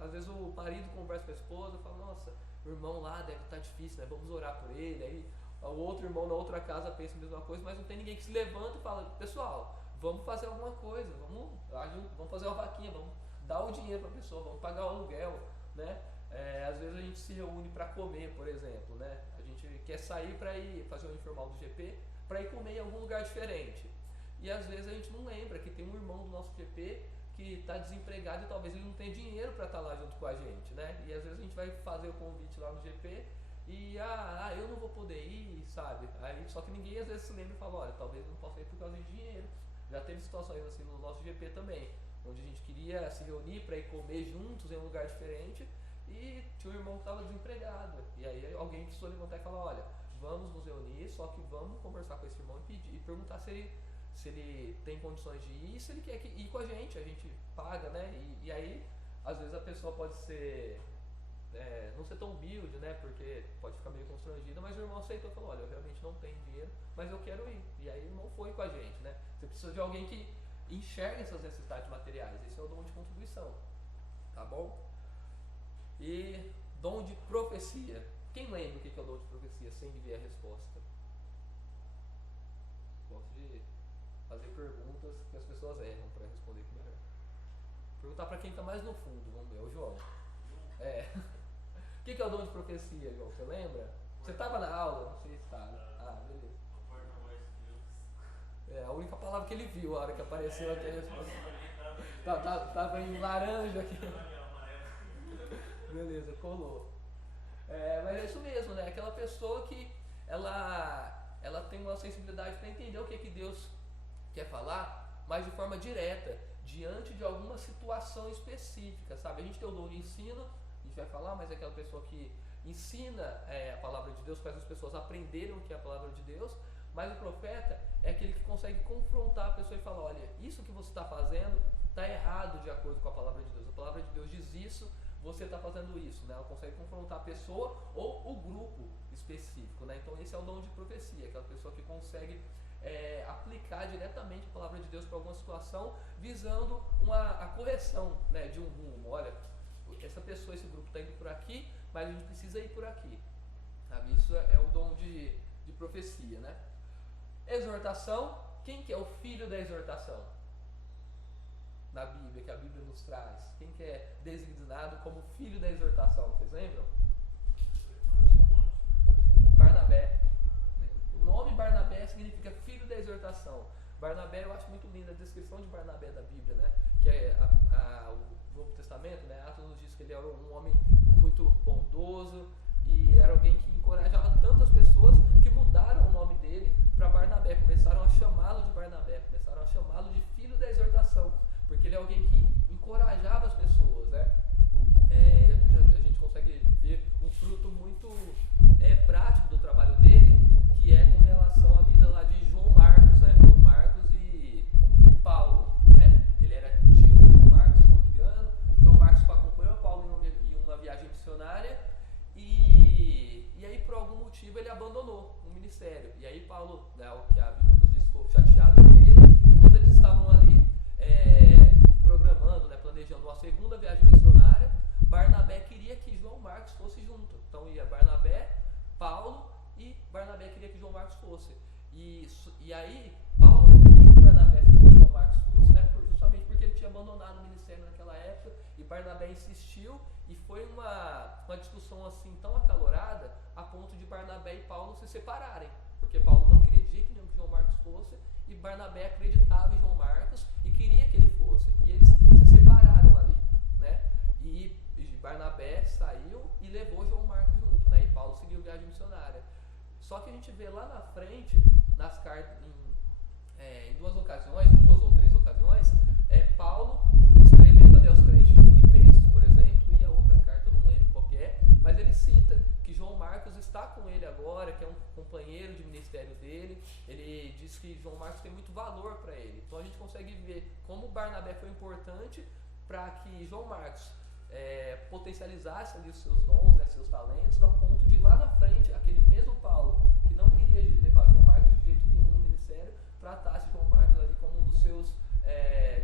às vezes o marido conversa com a esposa, fala, nossa, o irmão lá deve estar difícil, né? Vamos orar por ele. Aí o outro irmão na outra casa pensa a mesma coisa, mas não tem ninguém que se levanta e fala, pessoal, vamos fazer alguma coisa, vamos fazer uma vaquinha, vamos dar o dinheiro para a pessoa, vamos pagar o aluguel, né? Às vezes a gente se reúne para comer, por exemplo, né? A gente quer sair para ir fazer um informal do GP, para ir comer em algum lugar diferente. E às vezes a gente não lembra que tem um irmão do nosso GP que está desempregado e talvez ele não tenha dinheiro para estar lá junto com a gente, né? E às vezes a gente vai fazer o convite lá no GP e eu não vou poder ir, sabe? Aí, só que ninguém às vezes se lembra e fala, olha, talvez eu não possa ir por causa de dinheiro. Já teve situações assim no nosso GP também, onde a gente queria se reunir para ir comer juntos em um lugar diferente e tinha um irmão que estava desempregado. E aí alguém precisou levantar e falar, olha, vamos nos reunir, só que vamos conversar com esse irmão e perguntar se ele tem condições de ir, se ele quer ir com a gente paga, né? E aí, às vezes a pessoa pode ser, não ser tão humilde, né? Porque pode ficar meio constrangida, mas o irmão aceitou e falou, olha, eu realmente não tenho dinheiro, mas eu quero ir. E aí o irmão foi com a gente, né? Você precisa de alguém que enxergue essas necessidades materiais, esse é o dom de contribuição, tá bom? E dom de profecia. Quem lembra o que é o dom de profecia sem me ver a resposta? Gosto de fazer perguntas que as pessoas erram para responder aqui melhor. Perguntar para quem está mais no fundo, vamos ver, o João. O que é o dom de profecia, João? Você lembra? Você estava na aula? Não sei se estava. Beleza. A única palavra que ele viu a hora que apareceu aqui a resposta. Tava em laranja aqui. Beleza, colou. Mas é isso mesmo, né? Aquela pessoa que ela tem uma sensibilidade para entender o que Deus quer falar, mas de forma direta, diante de alguma situação específica, sabe? A gente tem o dom de ensino, a gente vai falar, mas é aquela pessoa que ensina a palavra de Deus, faz as pessoas aprenderem o que é a palavra de Deus, mas o profeta é aquele que consegue confrontar a pessoa e falar, olha, isso que você está fazendo está errado de acordo com a palavra de Deus. A palavra de Deus diz isso, você está fazendo isso, né? Ela consegue confrontar a pessoa ou o grupo específico, né? Então esse é o dom de profecia, aquela pessoa que consegue aplicar diretamente a palavra de Deus para alguma situação, visando a correção, né, de um rumo. Olha, essa pessoa, esse grupo está indo por aqui, mas a gente precisa ir por aqui, sabe? Isso é o dom de profecia, né? Exortação. Quem que é o filho da exortação na Bíblia, que a Bíblia nos traz? Quem que é designado como filho da exortação? Vocês lembram? Barnabé. O nome Barnabé significa filho da exortação. Barnabé, eu acho muito linda a descrição de Barnabé da Bíblia, né? Que é o Novo Testamento, né? Atos nos diz que ele era um homem muito bondoso e era alguém que encorajava tantas pessoas que mudaram o nome dele para Barnabé, começaram a chamá-lo de Barnabé, começaram a chamá-lo de filho da exortação, porque ele é alguém que encorajava as pessoas, né? A gente consegue ver um fruto muito prático do trabalho dele, que é com relação à vida lá de João Marcos, né? João Marcos e Paulo, né? Ele era tio de João Marcos, se não me engano. João Marcos acompanhou Paulo em uma viagem E aí, Paulo não queria que Barnabé e João Marcos fossem, né? Justamente porque ele tinha abandonado o ministério naquela época, e Barnabé insistiu, e foi uma discussão assim tão acalorada, a ponto de Barnabé e Paulo se separarem, porque Paulo não queria de jeito nenhum que João Marcos fosse, e Barnabé acreditava em João Marcos e queria que ele fosse, e eles se separaram ali, né? E Barnabé saiu e levou João Marcos junto, né? E Paulo seguiu viagem missionária. Só que a gente vê lá na frente, nas cartas, em duas ou três ocasiões, Paulo escrevendo ali aos crentes de Filipenses, por exemplo, e a outra carta eu não lembro qual que é, mas ele cita que João Marcos está com ele agora, que é um companheiro de ministério dele. Ele diz que João Marcos tem muito valor para ele. Então a gente consegue ver como Barnabé foi importante para que João Marcos potencializasse ali os seus dons, né, seus talentos, ao ponto de lá na frente, aquele mesmo Paulo, que não queria levar João Marcos de jeito nenhum no ministério, tratasse João Marcos ali como um dos seus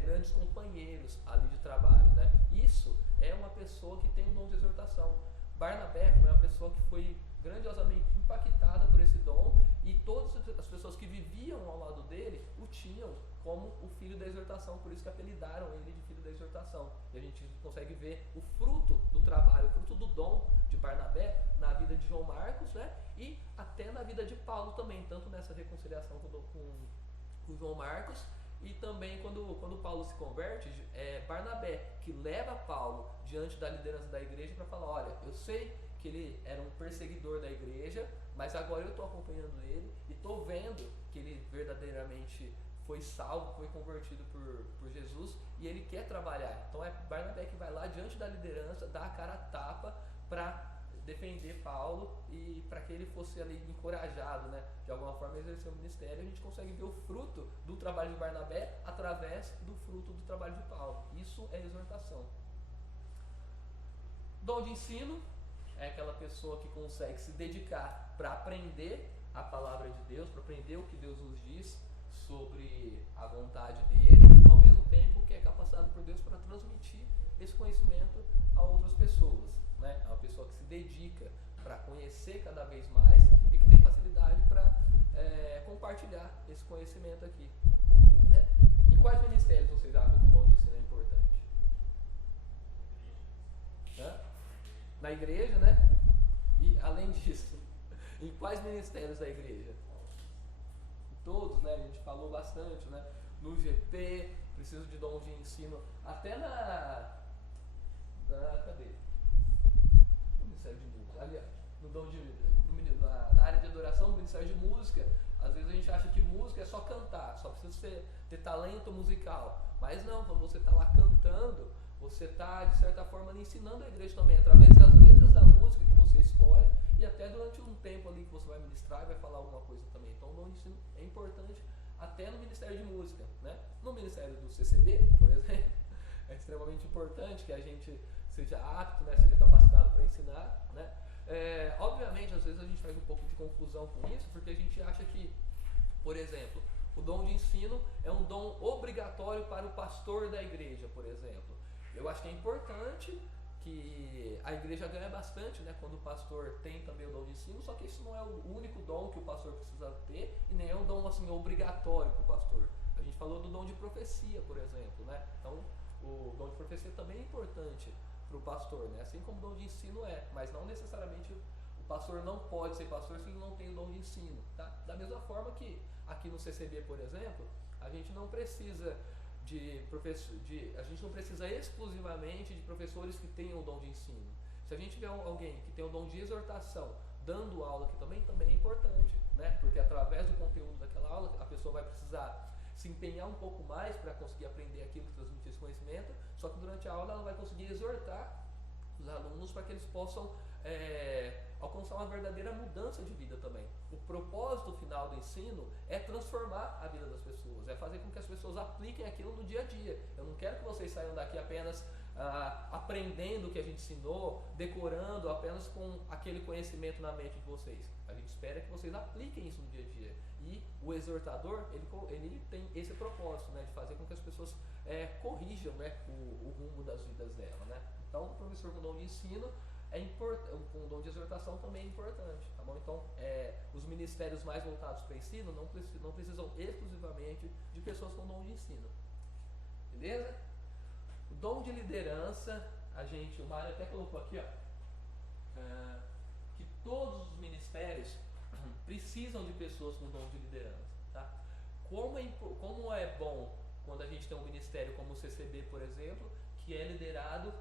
grandes companheiros ali de trabalho, né? Isso é uma pessoa que tem um dom de exortação. Barnabé foi uma pessoa que foi grandiosamente impactada por esse dom, e todas as pessoas que viviam ao lado dele o tinham como o filho da exortação, por isso que apelidaram ele de filho da exortação. E a gente consegue ver o fruto do trabalho, o fruto do dom de Barnabé na vida de João Marcos, né? E até na vida de Paulo também, tanto nessa reconciliação com João Marcos, e também quando Paulo se converte, Barnabé que leva Paulo diante da liderança da igreja para falar: olha, eu sei que ele era um perseguidor da igreja, mas agora eu estou acompanhando ele e estou vendo que ele verdadeiramente foi salvo, foi convertido por Jesus, e ele quer trabalhar. Então é Barnabé que vai lá diante da liderança, dá a cara a tapa para defender Paulo e para que ele fosse ali encorajado, né, de alguma forma a exercer o ministério. A gente consegue ver o fruto do trabalho de Barnabé através do fruto do trabalho de Paulo. Isso é exortação. Dom de ensino é aquela pessoa que consegue se dedicar para aprender a palavra de Deus, para aprender o que Deus nos diz sobre a vontade dele, ao mesmo tempo que é capacitado por Deus para transmitir esse conhecimento a outras pessoas, né? É uma pessoa que se dedica para conhecer cada vez mais e que tem facilidade para compartilhar esse conhecimento aqui, né? Em quais ministérios vocês acham que o dom de ensino é importante? Na igreja, né? E além disso, em quais ministérios da igreja? Todos, né? A gente falou bastante, né? No GP, preciso de dom de ensino, até cadê? No Ministério de Música, aliás, na área de adoração, no Ministério de Música, às vezes a gente acha que música é só cantar, só precisa ter talento musical, mas não, quando você está lá cantando, você está, de certa forma, ensinando a igreja também, através das letras da música que você escolhe, e até durante um tempo ali que você vai ministrar e vai falar alguma coisa também. Então o dom de ensino é importante até no Ministério de Música, né? No Ministério do CCB, por exemplo, é extremamente importante que a gente seja apto, né? Seja capacitado para ensinar, né? Obviamente, às vezes a gente faz um pouco de confusão com isso, porque a gente acha que, por exemplo, o dom de ensino é um dom obrigatório para o pastor da igreja, por exemplo. Eu acho que é importante que a igreja ganha bastante, né, quando o pastor tem também o dom de ensino, só que isso não é o único dom que o pastor precisa ter, e nem é um dom assim obrigatório para o pastor. A gente falou do dom de profecia, por exemplo, né? Então o dom de profecia também é importante para o pastor, né? Assim como o dom de ensino mas não necessariamente o pastor não pode ser pastor se ele não tem o dom de ensino, tá? Da mesma forma que aqui no CCB, por exemplo, a gente não precisa a gente não precisa exclusivamente de professores que tenham o dom de ensino. Se a gente tiver alguém que tem o dom de exortação dando aula aqui também é importante, né? Porque através do conteúdo daquela aula a pessoa vai precisar se empenhar um pouco mais para conseguir aprender aquilo, transmitir esse conhecimento, só que durante a aula ela vai conseguir exortar os alunos para que eles possam alcançar uma verdadeira mudança de vida também. O propósito final do ensino é transformar a vida das pessoas, é fazer com que as pessoas apliquem aquilo no dia a dia. Eu não quero que vocês saiam daqui apenas aprendendo o que a gente ensinou, decorando apenas com aquele conhecimento na mente de vocês. A gente espera que vocês apliquem isso no dia a dia. E o exortador, ele tem esse propósito, né, de fazer com que as pessoas corrijam, né, o rumo das vidas dela, né? Então, o professor com dom de ensino um dom de exortação também é importante, tá bom? Então, os ministérios mais voltados para ensino não precisam exclusivamente de pessoas com dom de ensino, beleza? O dom de liderança, o Mário até colocou aqui, ó, que todos os ministérios precisam de pessoas com dom de liderança, tá? Como é bom quando a gente tem um ministério como o CCB, por exemplo, que é liderado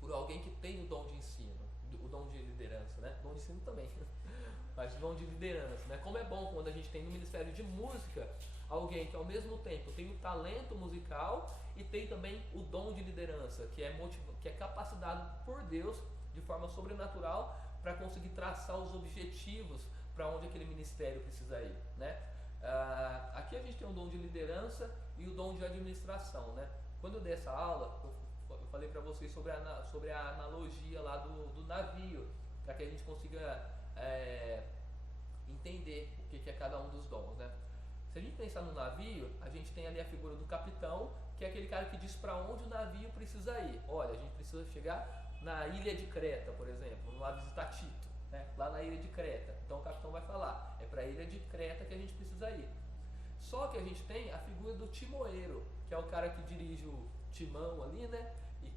por alguém que tem o dom de ensino, o dom de liderança, né? Dom de ensino também, mas o dom de liderança, né? Como é bom quando a gente tem no Ministério de Música alguém que ao mesmo tempo tem o talento musical e tem também o dom de liderança, que é capacitado por Deus de forma sobrenatural para conseguir traçar os objetivos para onde aquele ministério precisa ir, né? Aqui a gente tem o dom de liderança e o dom de administração, né? Quando eu dei essa aula, eu falei para vocês sobre a analogia lá do navio, para que a gente consiga entender o que é cada um dos dons, né? Se a gente pensar no navio, a gente tem ali a figura do capitão, que é aquele cara que diz para onde o navio precisa ir. Olha, a gente precisa chegar na ilha de Creta, por exemplo, vamos lá visitar Tito, né? Lá na ilha de Creta. Então o capitão vai falar, é para a ilha de Creta que a gente precisa ir. Só que a gente tem a figura do timoeiro, que é o cara que dirige o timão ali, né?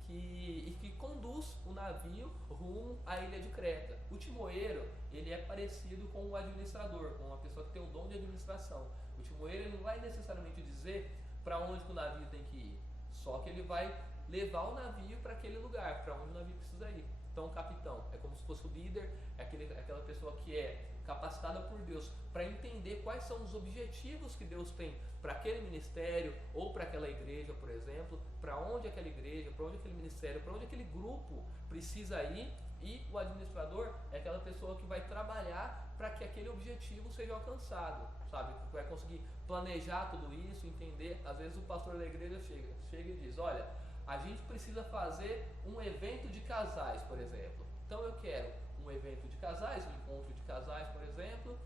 E que conduz o navio rumo à ilha de Creta. O timoeiro, ele é parecido com o administrador, com uma pessoa que tem o dom de administração. O timoeiro, ele não vai necessariamente dizer para onde que o navio tem que ir, só que ele vai levar o navio para aquele lugar, para onde o navio precisa ir. Então o capitão é como se fosse o líder, é aquela pessoa que é capacitada por Deus para entender quais são os objetivos que Deus tem para aquele ministério ou para aquela igreja, por exemplo, para onde aquela igreja, para onde aquele ministério, para onde aquele grupo precisa ir, e o administrador é aquela pessoa que vai trabalhar para que aquele objetivo seja alcançado, sabe? Vai conseguir planejar tudo isso, entender. Às vezes o pastor da igreja chega e diz, olha, a gente precisa fazer um evento de casais, por exemplo. Então eu quero um evento de casais, um encontro de casais, por exemplo,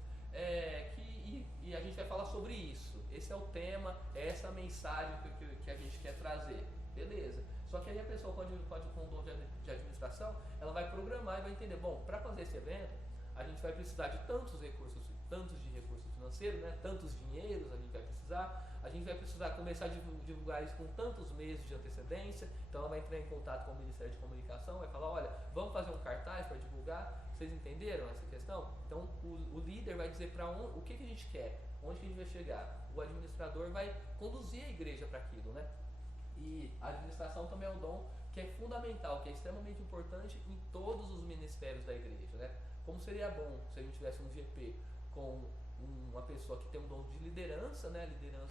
e a gente vai falar sobre isso. Esse é o tema, é essa a mensagem que a gente quer trazer. Beleza. Só que aí a pessoa pode com o dom de administração, ela vai programar e vai entender, bom, para fazer esse evento, a gente vai precisar de tantos de recursos financeiros, né? Tantos dinheiros a gente vai precisar começar a divulgar isso com tantos meses de antecedência. Então ela vai entrar em contato com o Ministério de Comunicação, vai falar, olha, vamos fazer um cartaz para divulgar. Vocês entenderam essa questão? Então o líder vai dizer para o que a gente quer, onde que a gente vai chegar. O administrador vai conduzir a igreja para aquilo, né? E a administração também é um dom que é fundamental, que é extremamente importante em todos os ministérios da igreja, né? Como seria bom se a gente tivesse um GP com uma pessoa que tem um dom de liderança, né? Liderando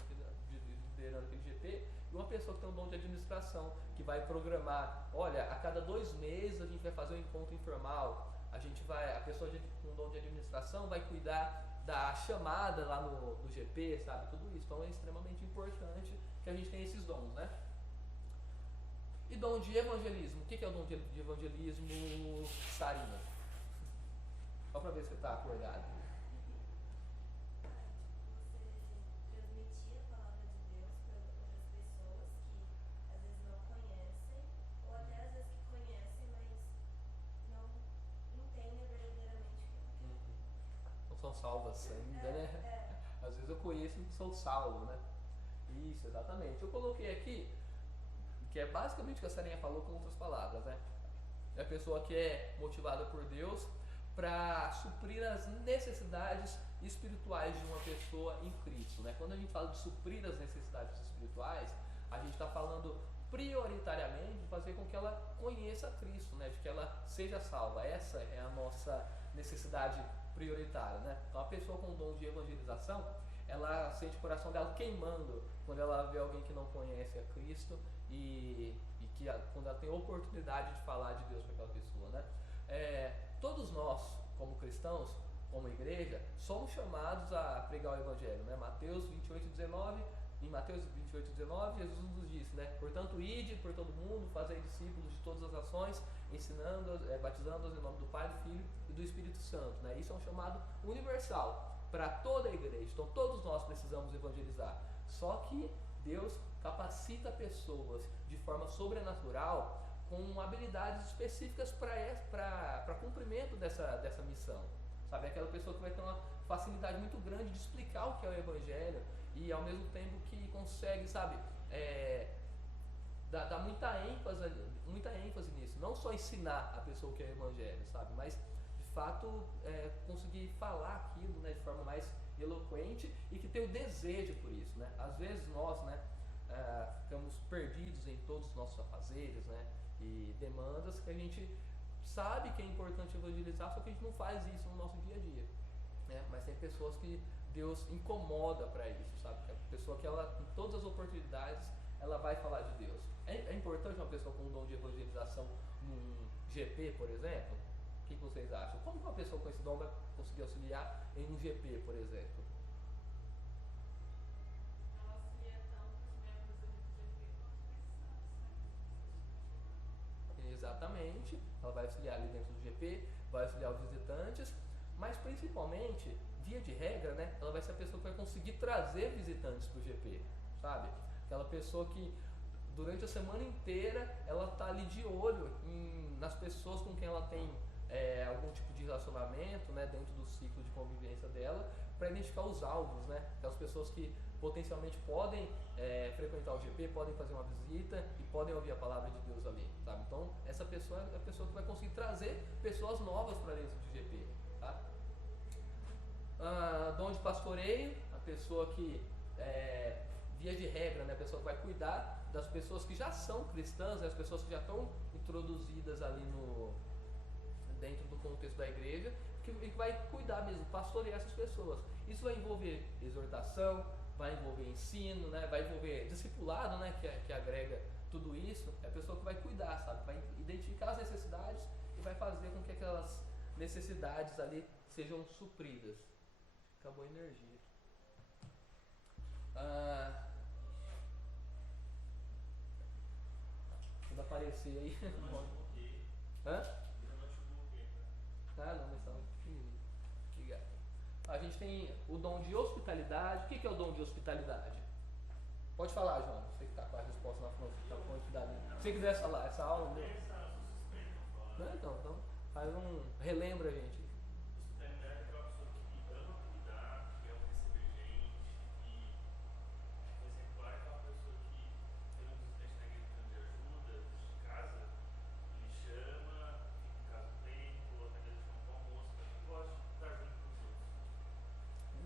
aquele GP, e uma pessoa que tem um dom de administração, que vai programar, olha, a cada 2 meses a gente vai fazer um encontro informal, a pessoa com um dom de administração vai cuidar da chamada lá no GP, sabe? Tudo isso. Então é extremamente importante que a gente tenha esses dons, né? E dom de evangelismo. O que é o dom de evangelismo, Sarinha? Só para ver se você está acordado. Você transmitir a palavra de Deus para outras pessoas que às vezes não conhecem, ou até às vezes que conhecem, mas não entendem verdadeiramente o que Não são salvas ainda, né? Às vezes eu conheço e não sou salvo, né? Isso, exatamente. Eu coloquei aqui, que é basicamente o que a Sarinha falou com outras palavras, né? É a pessoa que é motivada por Deus para suprir as necessidades espirituais de uma pessoa em Cristo, né? Quando a gente fala de suprir as necessidades espirituais, a gente está falando prioritariamente de fazer com que ela conheça Cristo, né? De que ela seja salva. Essa é a nossa necessidade prioritária, né? Então a pessoa com o dom de evangelização, ela sente o coração dela queimando quando ela vê alguém que não conhece a Cristo e que quando ela tem a oportunidade de falar de Deus para aquela pessoa, né? Todos nós, como cristãos, como igreja, somos chamados a pregar o Evangelho, né? Mateus 28:19, em Mateus 28:19, Jesus nos disse, né? Portanto, ide por todo mundo, fazei discípulos de todas as nações, batizando-os em nome do Pai, do Filho e do Espírito Santo, né? Isso é um chamado universal para toda a igreja. Então todos nós precisamos evangelizar. Só que Deus capacita pessoas de forma sobrenatural com habilidades específicas para cumprimento dessa missão. Sabe? Aquela pessoa que vai ter uma facilidade muito grande de explicar o que é o Evangelho e ao mesmo tempo que consegue, sabe, dar muita ênfase nisso. Não só ensinar a pessoa o que é o Evangelho, sabe, mas de fato conseguir falar aquilo, né, de forma mais eloquente e que tem o desejo por isso, né? Às vezes nós, né, ficamos perdidos em todos os nossos afazeres, né, e demandas que a gente sabe que é importante evangelizar, só que a gente não faz isso no nosso dia a dia, né? Mas tem pessoas que Deus incomoda para isso, sabe? A pessoa que ela, em todas as oportunidades, ela vai falar de Deus. É importante uma pessoa com um dom de evangelização num GP, por exemplo? O que vocês acham? Como que uma pessoa com esse dom vai conseguir auxiliar em um GP, por exemplo? Ela auxilia tanto os membros do GP quanto os Exatamente, ela vai auxiliar ali dentro do GP, vai auxiliar os visitantes, mas principalmente, via de regra, né, ela vai ser a pessoa que vai conseguir trazer visitantes para o GP, sabe? Aquela pessoa que durante a semana inteira ela está ali de olho nas pessoas com quem ela tem algum tipo de relacionamento, né, dentro do ciclo de convivência dela, para identificar os alvos, né, aquelas pessoas que potencialmente podem frequentar o GP, podem fazer uma visita e podem ouvir a palavra de Deus ali, sabe? Então essa pessoa é a pessoa que vai conseguir trazer pessoas novas para dentro do GP, tá? Dom de pastoreio, a pessoa que via de regra, né, a pessoa que vai cuidar das pessoas que já são cristãs, né, as pessoas que já estão introduzidas ali dentro do contexto da igreja, que vai cuidar mesmo, pastorear essas pessoas. Isso vai envolver exortação, vai envolver ensino, né, vai envolver discipulado, né, que agrega tudo isso. É a pessoa que vai cuidar, sabe, vai identificar as necessidades e vai fazer com que aquelas necessidades ali sejam supridas. Acabou a energia. Quando aparecer aí. Hã? Não, mas tá muito pequenininho. Obrigado. A gente tem o dom de hospitalidade. O que é o dom de hospitalidade? Pode falar, João. Você que está com a resposta na frente da linha. Se você quiser falar, essa aula. Não, então faz relembra a gente.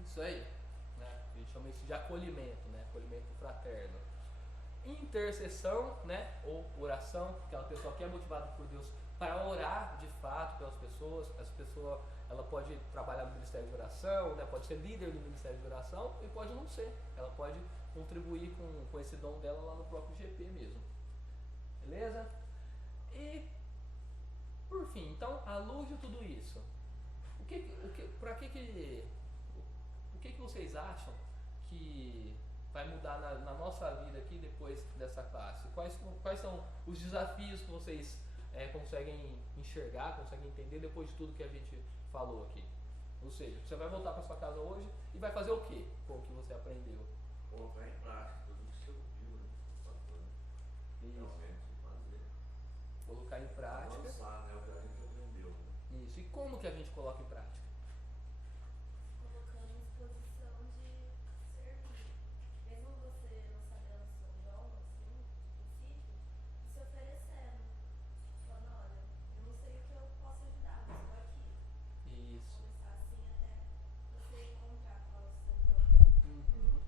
Isso aí, né? A gente chama isso de acolhimento, né? Acolhimento fraterno. Intercessão, né? Ou oração, aquela pessoa que é motivada por Deus para orar de fato pelas pessoas. Essa pessoa, ela pode trabalhar no ministério de oração, né? Pode ser líder do ministério de oração e pode não ser. Ela pode contribuir com esse dom dela lá no próprio GP mesmo. Beleza? E por fim, então, à luz de tudo isso, o que vocês acham que vai mudar na nossa vida aqui depois dessa classe? Quais são os desafios que vocês conseguem enxergar, conseguem entender depois de tudo que a gente falou aqui? Ou seja, você vai voltar para sua casa hoje e vai fazer o quê com o que você aprendeu? Colocar em prática tudo que você ouviu, né? Realmente fazer. Colocar em prática. Avançar, né? O que a gente aprendeu. Né? Isso. E como que a gente coloca em prática? Colocando em disposição de servir. Mesmo você não sabendo o seu dom, assim, de princípio, se oferecendo. Falando, olha, eu não sei o que eu posso ajudar, mas estou aqui. Isso. Começar assim até você encontrar qual é o seu dom.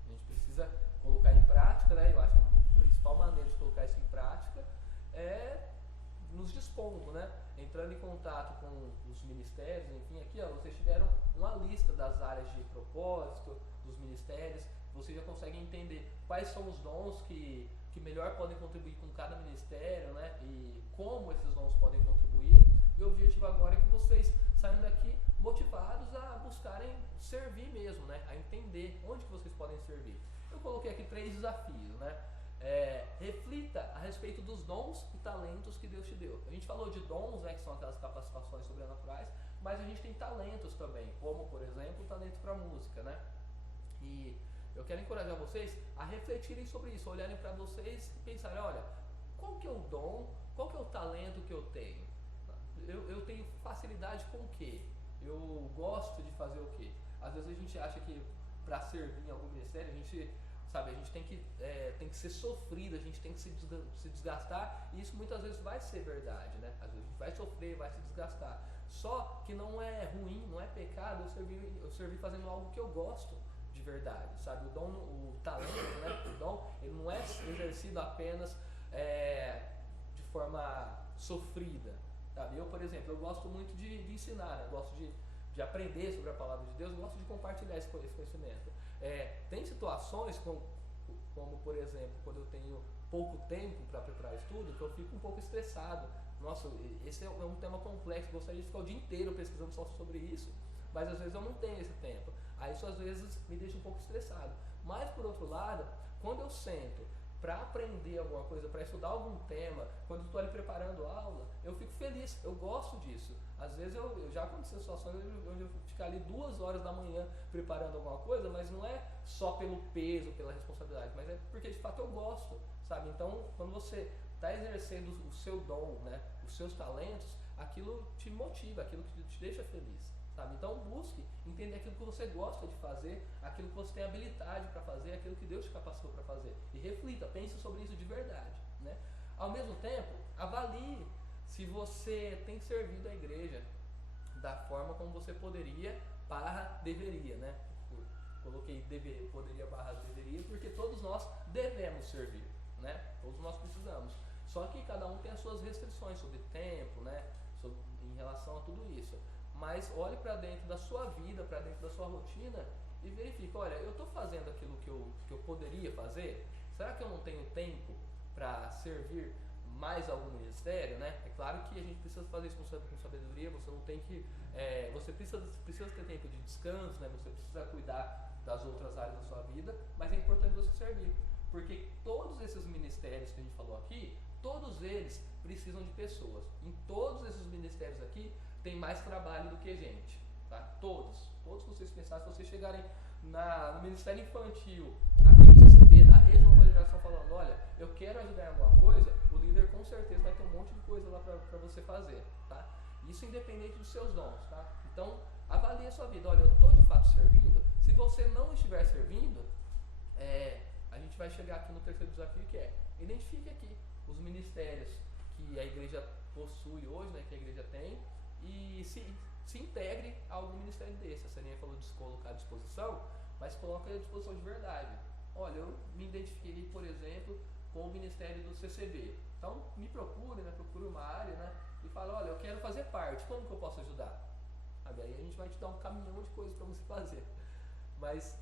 A gente precisa colocar em prática, né? Eu acho que a principal maneira de colocar isso em prática é nos dispondo, né? Entrando em contato com os ministérios, enfim, aqui ó, vocês tiveram uma lista das áreas de propósito, dos ministérios, vocês já conseguem entender quais são os dons que melhor podem contribuir com cada ministério, né? E como esses dons podem contribuir. E o objetivo agora é que vocês saiam daqui motivados a buscarem servir mesmo, né? A entender onde que vocês podem servir. Eu coloquei aqui 3 desafios, né? Reflita a respeito dos dons e talentos que Deus te deu. A gente falou de dons, né, que são aquelas capacitações sobrenaturais, mas a gente tem talentos também, como por exemplo o talento para música, né? E eu quero encorajar vocês a refletirem sobre isso, olharem para vocês e pensarem, olha, qual que é o dom qual que é o talento que eu tenho? Eu tenho facilidade com o quê? Eu gosto de fazer o quê? Às vezes a gente acha que para servir em algum ministério, a gente tem que ser sofrido, a gente tem que se desgastar, e isso muitas vezes vai ser verdade, né? Às vezes a gente vai sofrer, vai se desgastar. Só que não é ruim, não é pecado eu servir fazendo algo que eu gosto de verdade, sabe? O dom, o talento, né? O dom, ele não é exercido apenas de forma sofrida, sabe? Eu, por exemplo, eu gosto muito de ensinar, né? Eu gosto de aprender sobre a palavra de Deus, eu gosto de compartilhar esse conhecimento. Tem situações como, por exemplo, quando eu tenho pouco tempo para preparar estudo, que eu fico um pouco estressado. Nossa, esse é um tema complexo, gostaria de ficar o dia inteiro pesquisando só sobre isso, mas às vezes eu não tenho esse tempo. Aí isso às vezes me deixa um pouco estressado. Mas por outro lado, quando eu sento para aprender alguma coisa, para estudar algum tema, quando eu estou ali preparando aula, eu fico feliz, eu gosto disso. Às vezes eu já aconteceu situações onde eu fico ali 2 horas da manhã preparando alguma coisa, mas não é só pelo peso, pela responsabilidade, mas é porque de fato eu gosto, sabe? Então, quando você está exercendo o seu dom, né, os seus talentos, aquilo te motiva, aquilo que te deixa feliz, sabe? Então busque entender aquilo que você gosta de fazer, aquilo que você tem habilidade para fazer, aquilo que Deus te capacitou para fazer, e reflita, pense sobre isso de verdade, né? Ao mesmo tempo, avalie se você tem servido a igreja da forma como você poderia / deveria, né? Coloquei poderia / deveria, porque todos nós devemos servir, né? Todos nós precisamos. Só que cada um tem as suas restrições sobre tempo, né? Em relação a tudo isso. Mas olhe para dentro da sua vida, para dentro da sua rotina e verifique, olha, eu estou fazendo aquilo que eu poderia fazer? Será que eu não tenho tempo para servir mais algum ministério, né? É claro que a gente precisa fazer isso com sabedoria, você não tem que... você precisa ter tempo de descanso, né? Você precisa cuidar das outras áreas da sua vida, mas é importante você servir. Porque todos esses ministérios que a gente falou aqui, todos eles precisam de pessoas. Em todos esses ministérios aqui, tem mais trabalho do que gente, tá? Todos que vocês pensarem, se vocês chegarem no Ministério Infantil, aqui no CCB, na rede de nova geração, falando, olha, eu quero ajudar em alguma coisa, o líder com certeza vai ter um monte de coisa lá para você fazer, tá? Isso independente dos seus dons, tá? Então, avalie a sua vida, olha, eu estou de fato servindo? Se você não estiver servindo, a gente vai chegar aqui no terceiro desafio, que é, identifique aqui os ministérios que a igreja possui hoje, né, que a igreja tem, e se integre a algum ministério desse. A Sarinha falou de se colocar à disposição, mas coloque à disposição de verdade. Olha, eu me identifiquei, por exemplo, com o ministério do CCB. Então, me procure, né, procure uma área, né, e fala, olha, eu quero fazer parte, como que eu posso ajudar? Sabe? Aí a gente vai te dar um caminhão de coisas para você fazer. Mas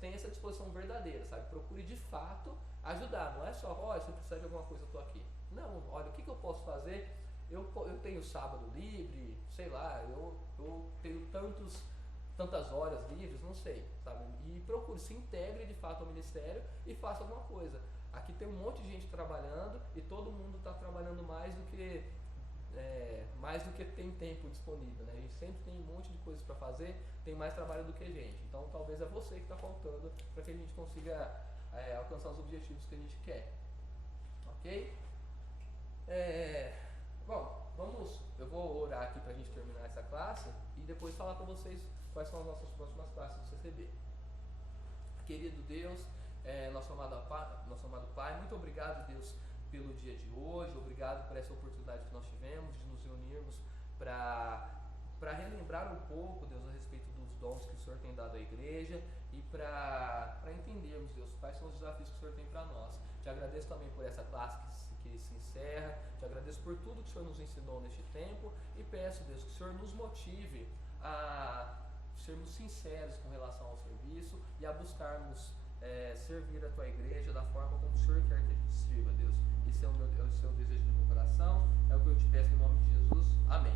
tem essa disposição verdadeira, sabe? Procure de fato ajudar. Não é só, olha, se precisar de alguma coisa, eu estou aqui. Não, olha, o que eu posso fazer? Eu tenho sábado livre, sei lá, eu tenho tantas horas livres, não sei, sabe? E procure, se integre de fato ao ministério e faça alguma coisa. Aqui tem um monte de gente trabalhando e todo mundo está trabalhando mais do que tem tempo disponível, né? A gente sempre tem um monte de coisas para fazer, tem mais trabalho do que a gente. Então talvez é você que está faltando para que a gente consiga alcançar os objetivos que a gente quer. Ok? Bom, eu vou orar aqui para a gente terminar essa classe e depois falar para vocês quais são as nossas próximas classes do CCB. Querido Deus, nosso amado Pai, muito obrigado, Deus, pelo dia de hoje, obrigado por essa oportunidade que nós tivemos de nos reunirmos para relembrar um pouco, Deus, a respeito dos dons que o Senhor tem dado à igreja e para entendermos, Deus, quais são os desafios que o Senhor tem para nós. Te agradeço também por essa classe que se encerra, te agradeço por tudo que o Senhor nos ensinou neste tempo e peço, Deus, que o Senhor nos motive a sermos sinceros com relação ao serviço e a buscarmos servir a Tua igreja da forma como o Senhor quer que a gente sirva, Deus. Esse é o seu desejo do meu coração, é o que eu te peço em nome de Jesus. Amém.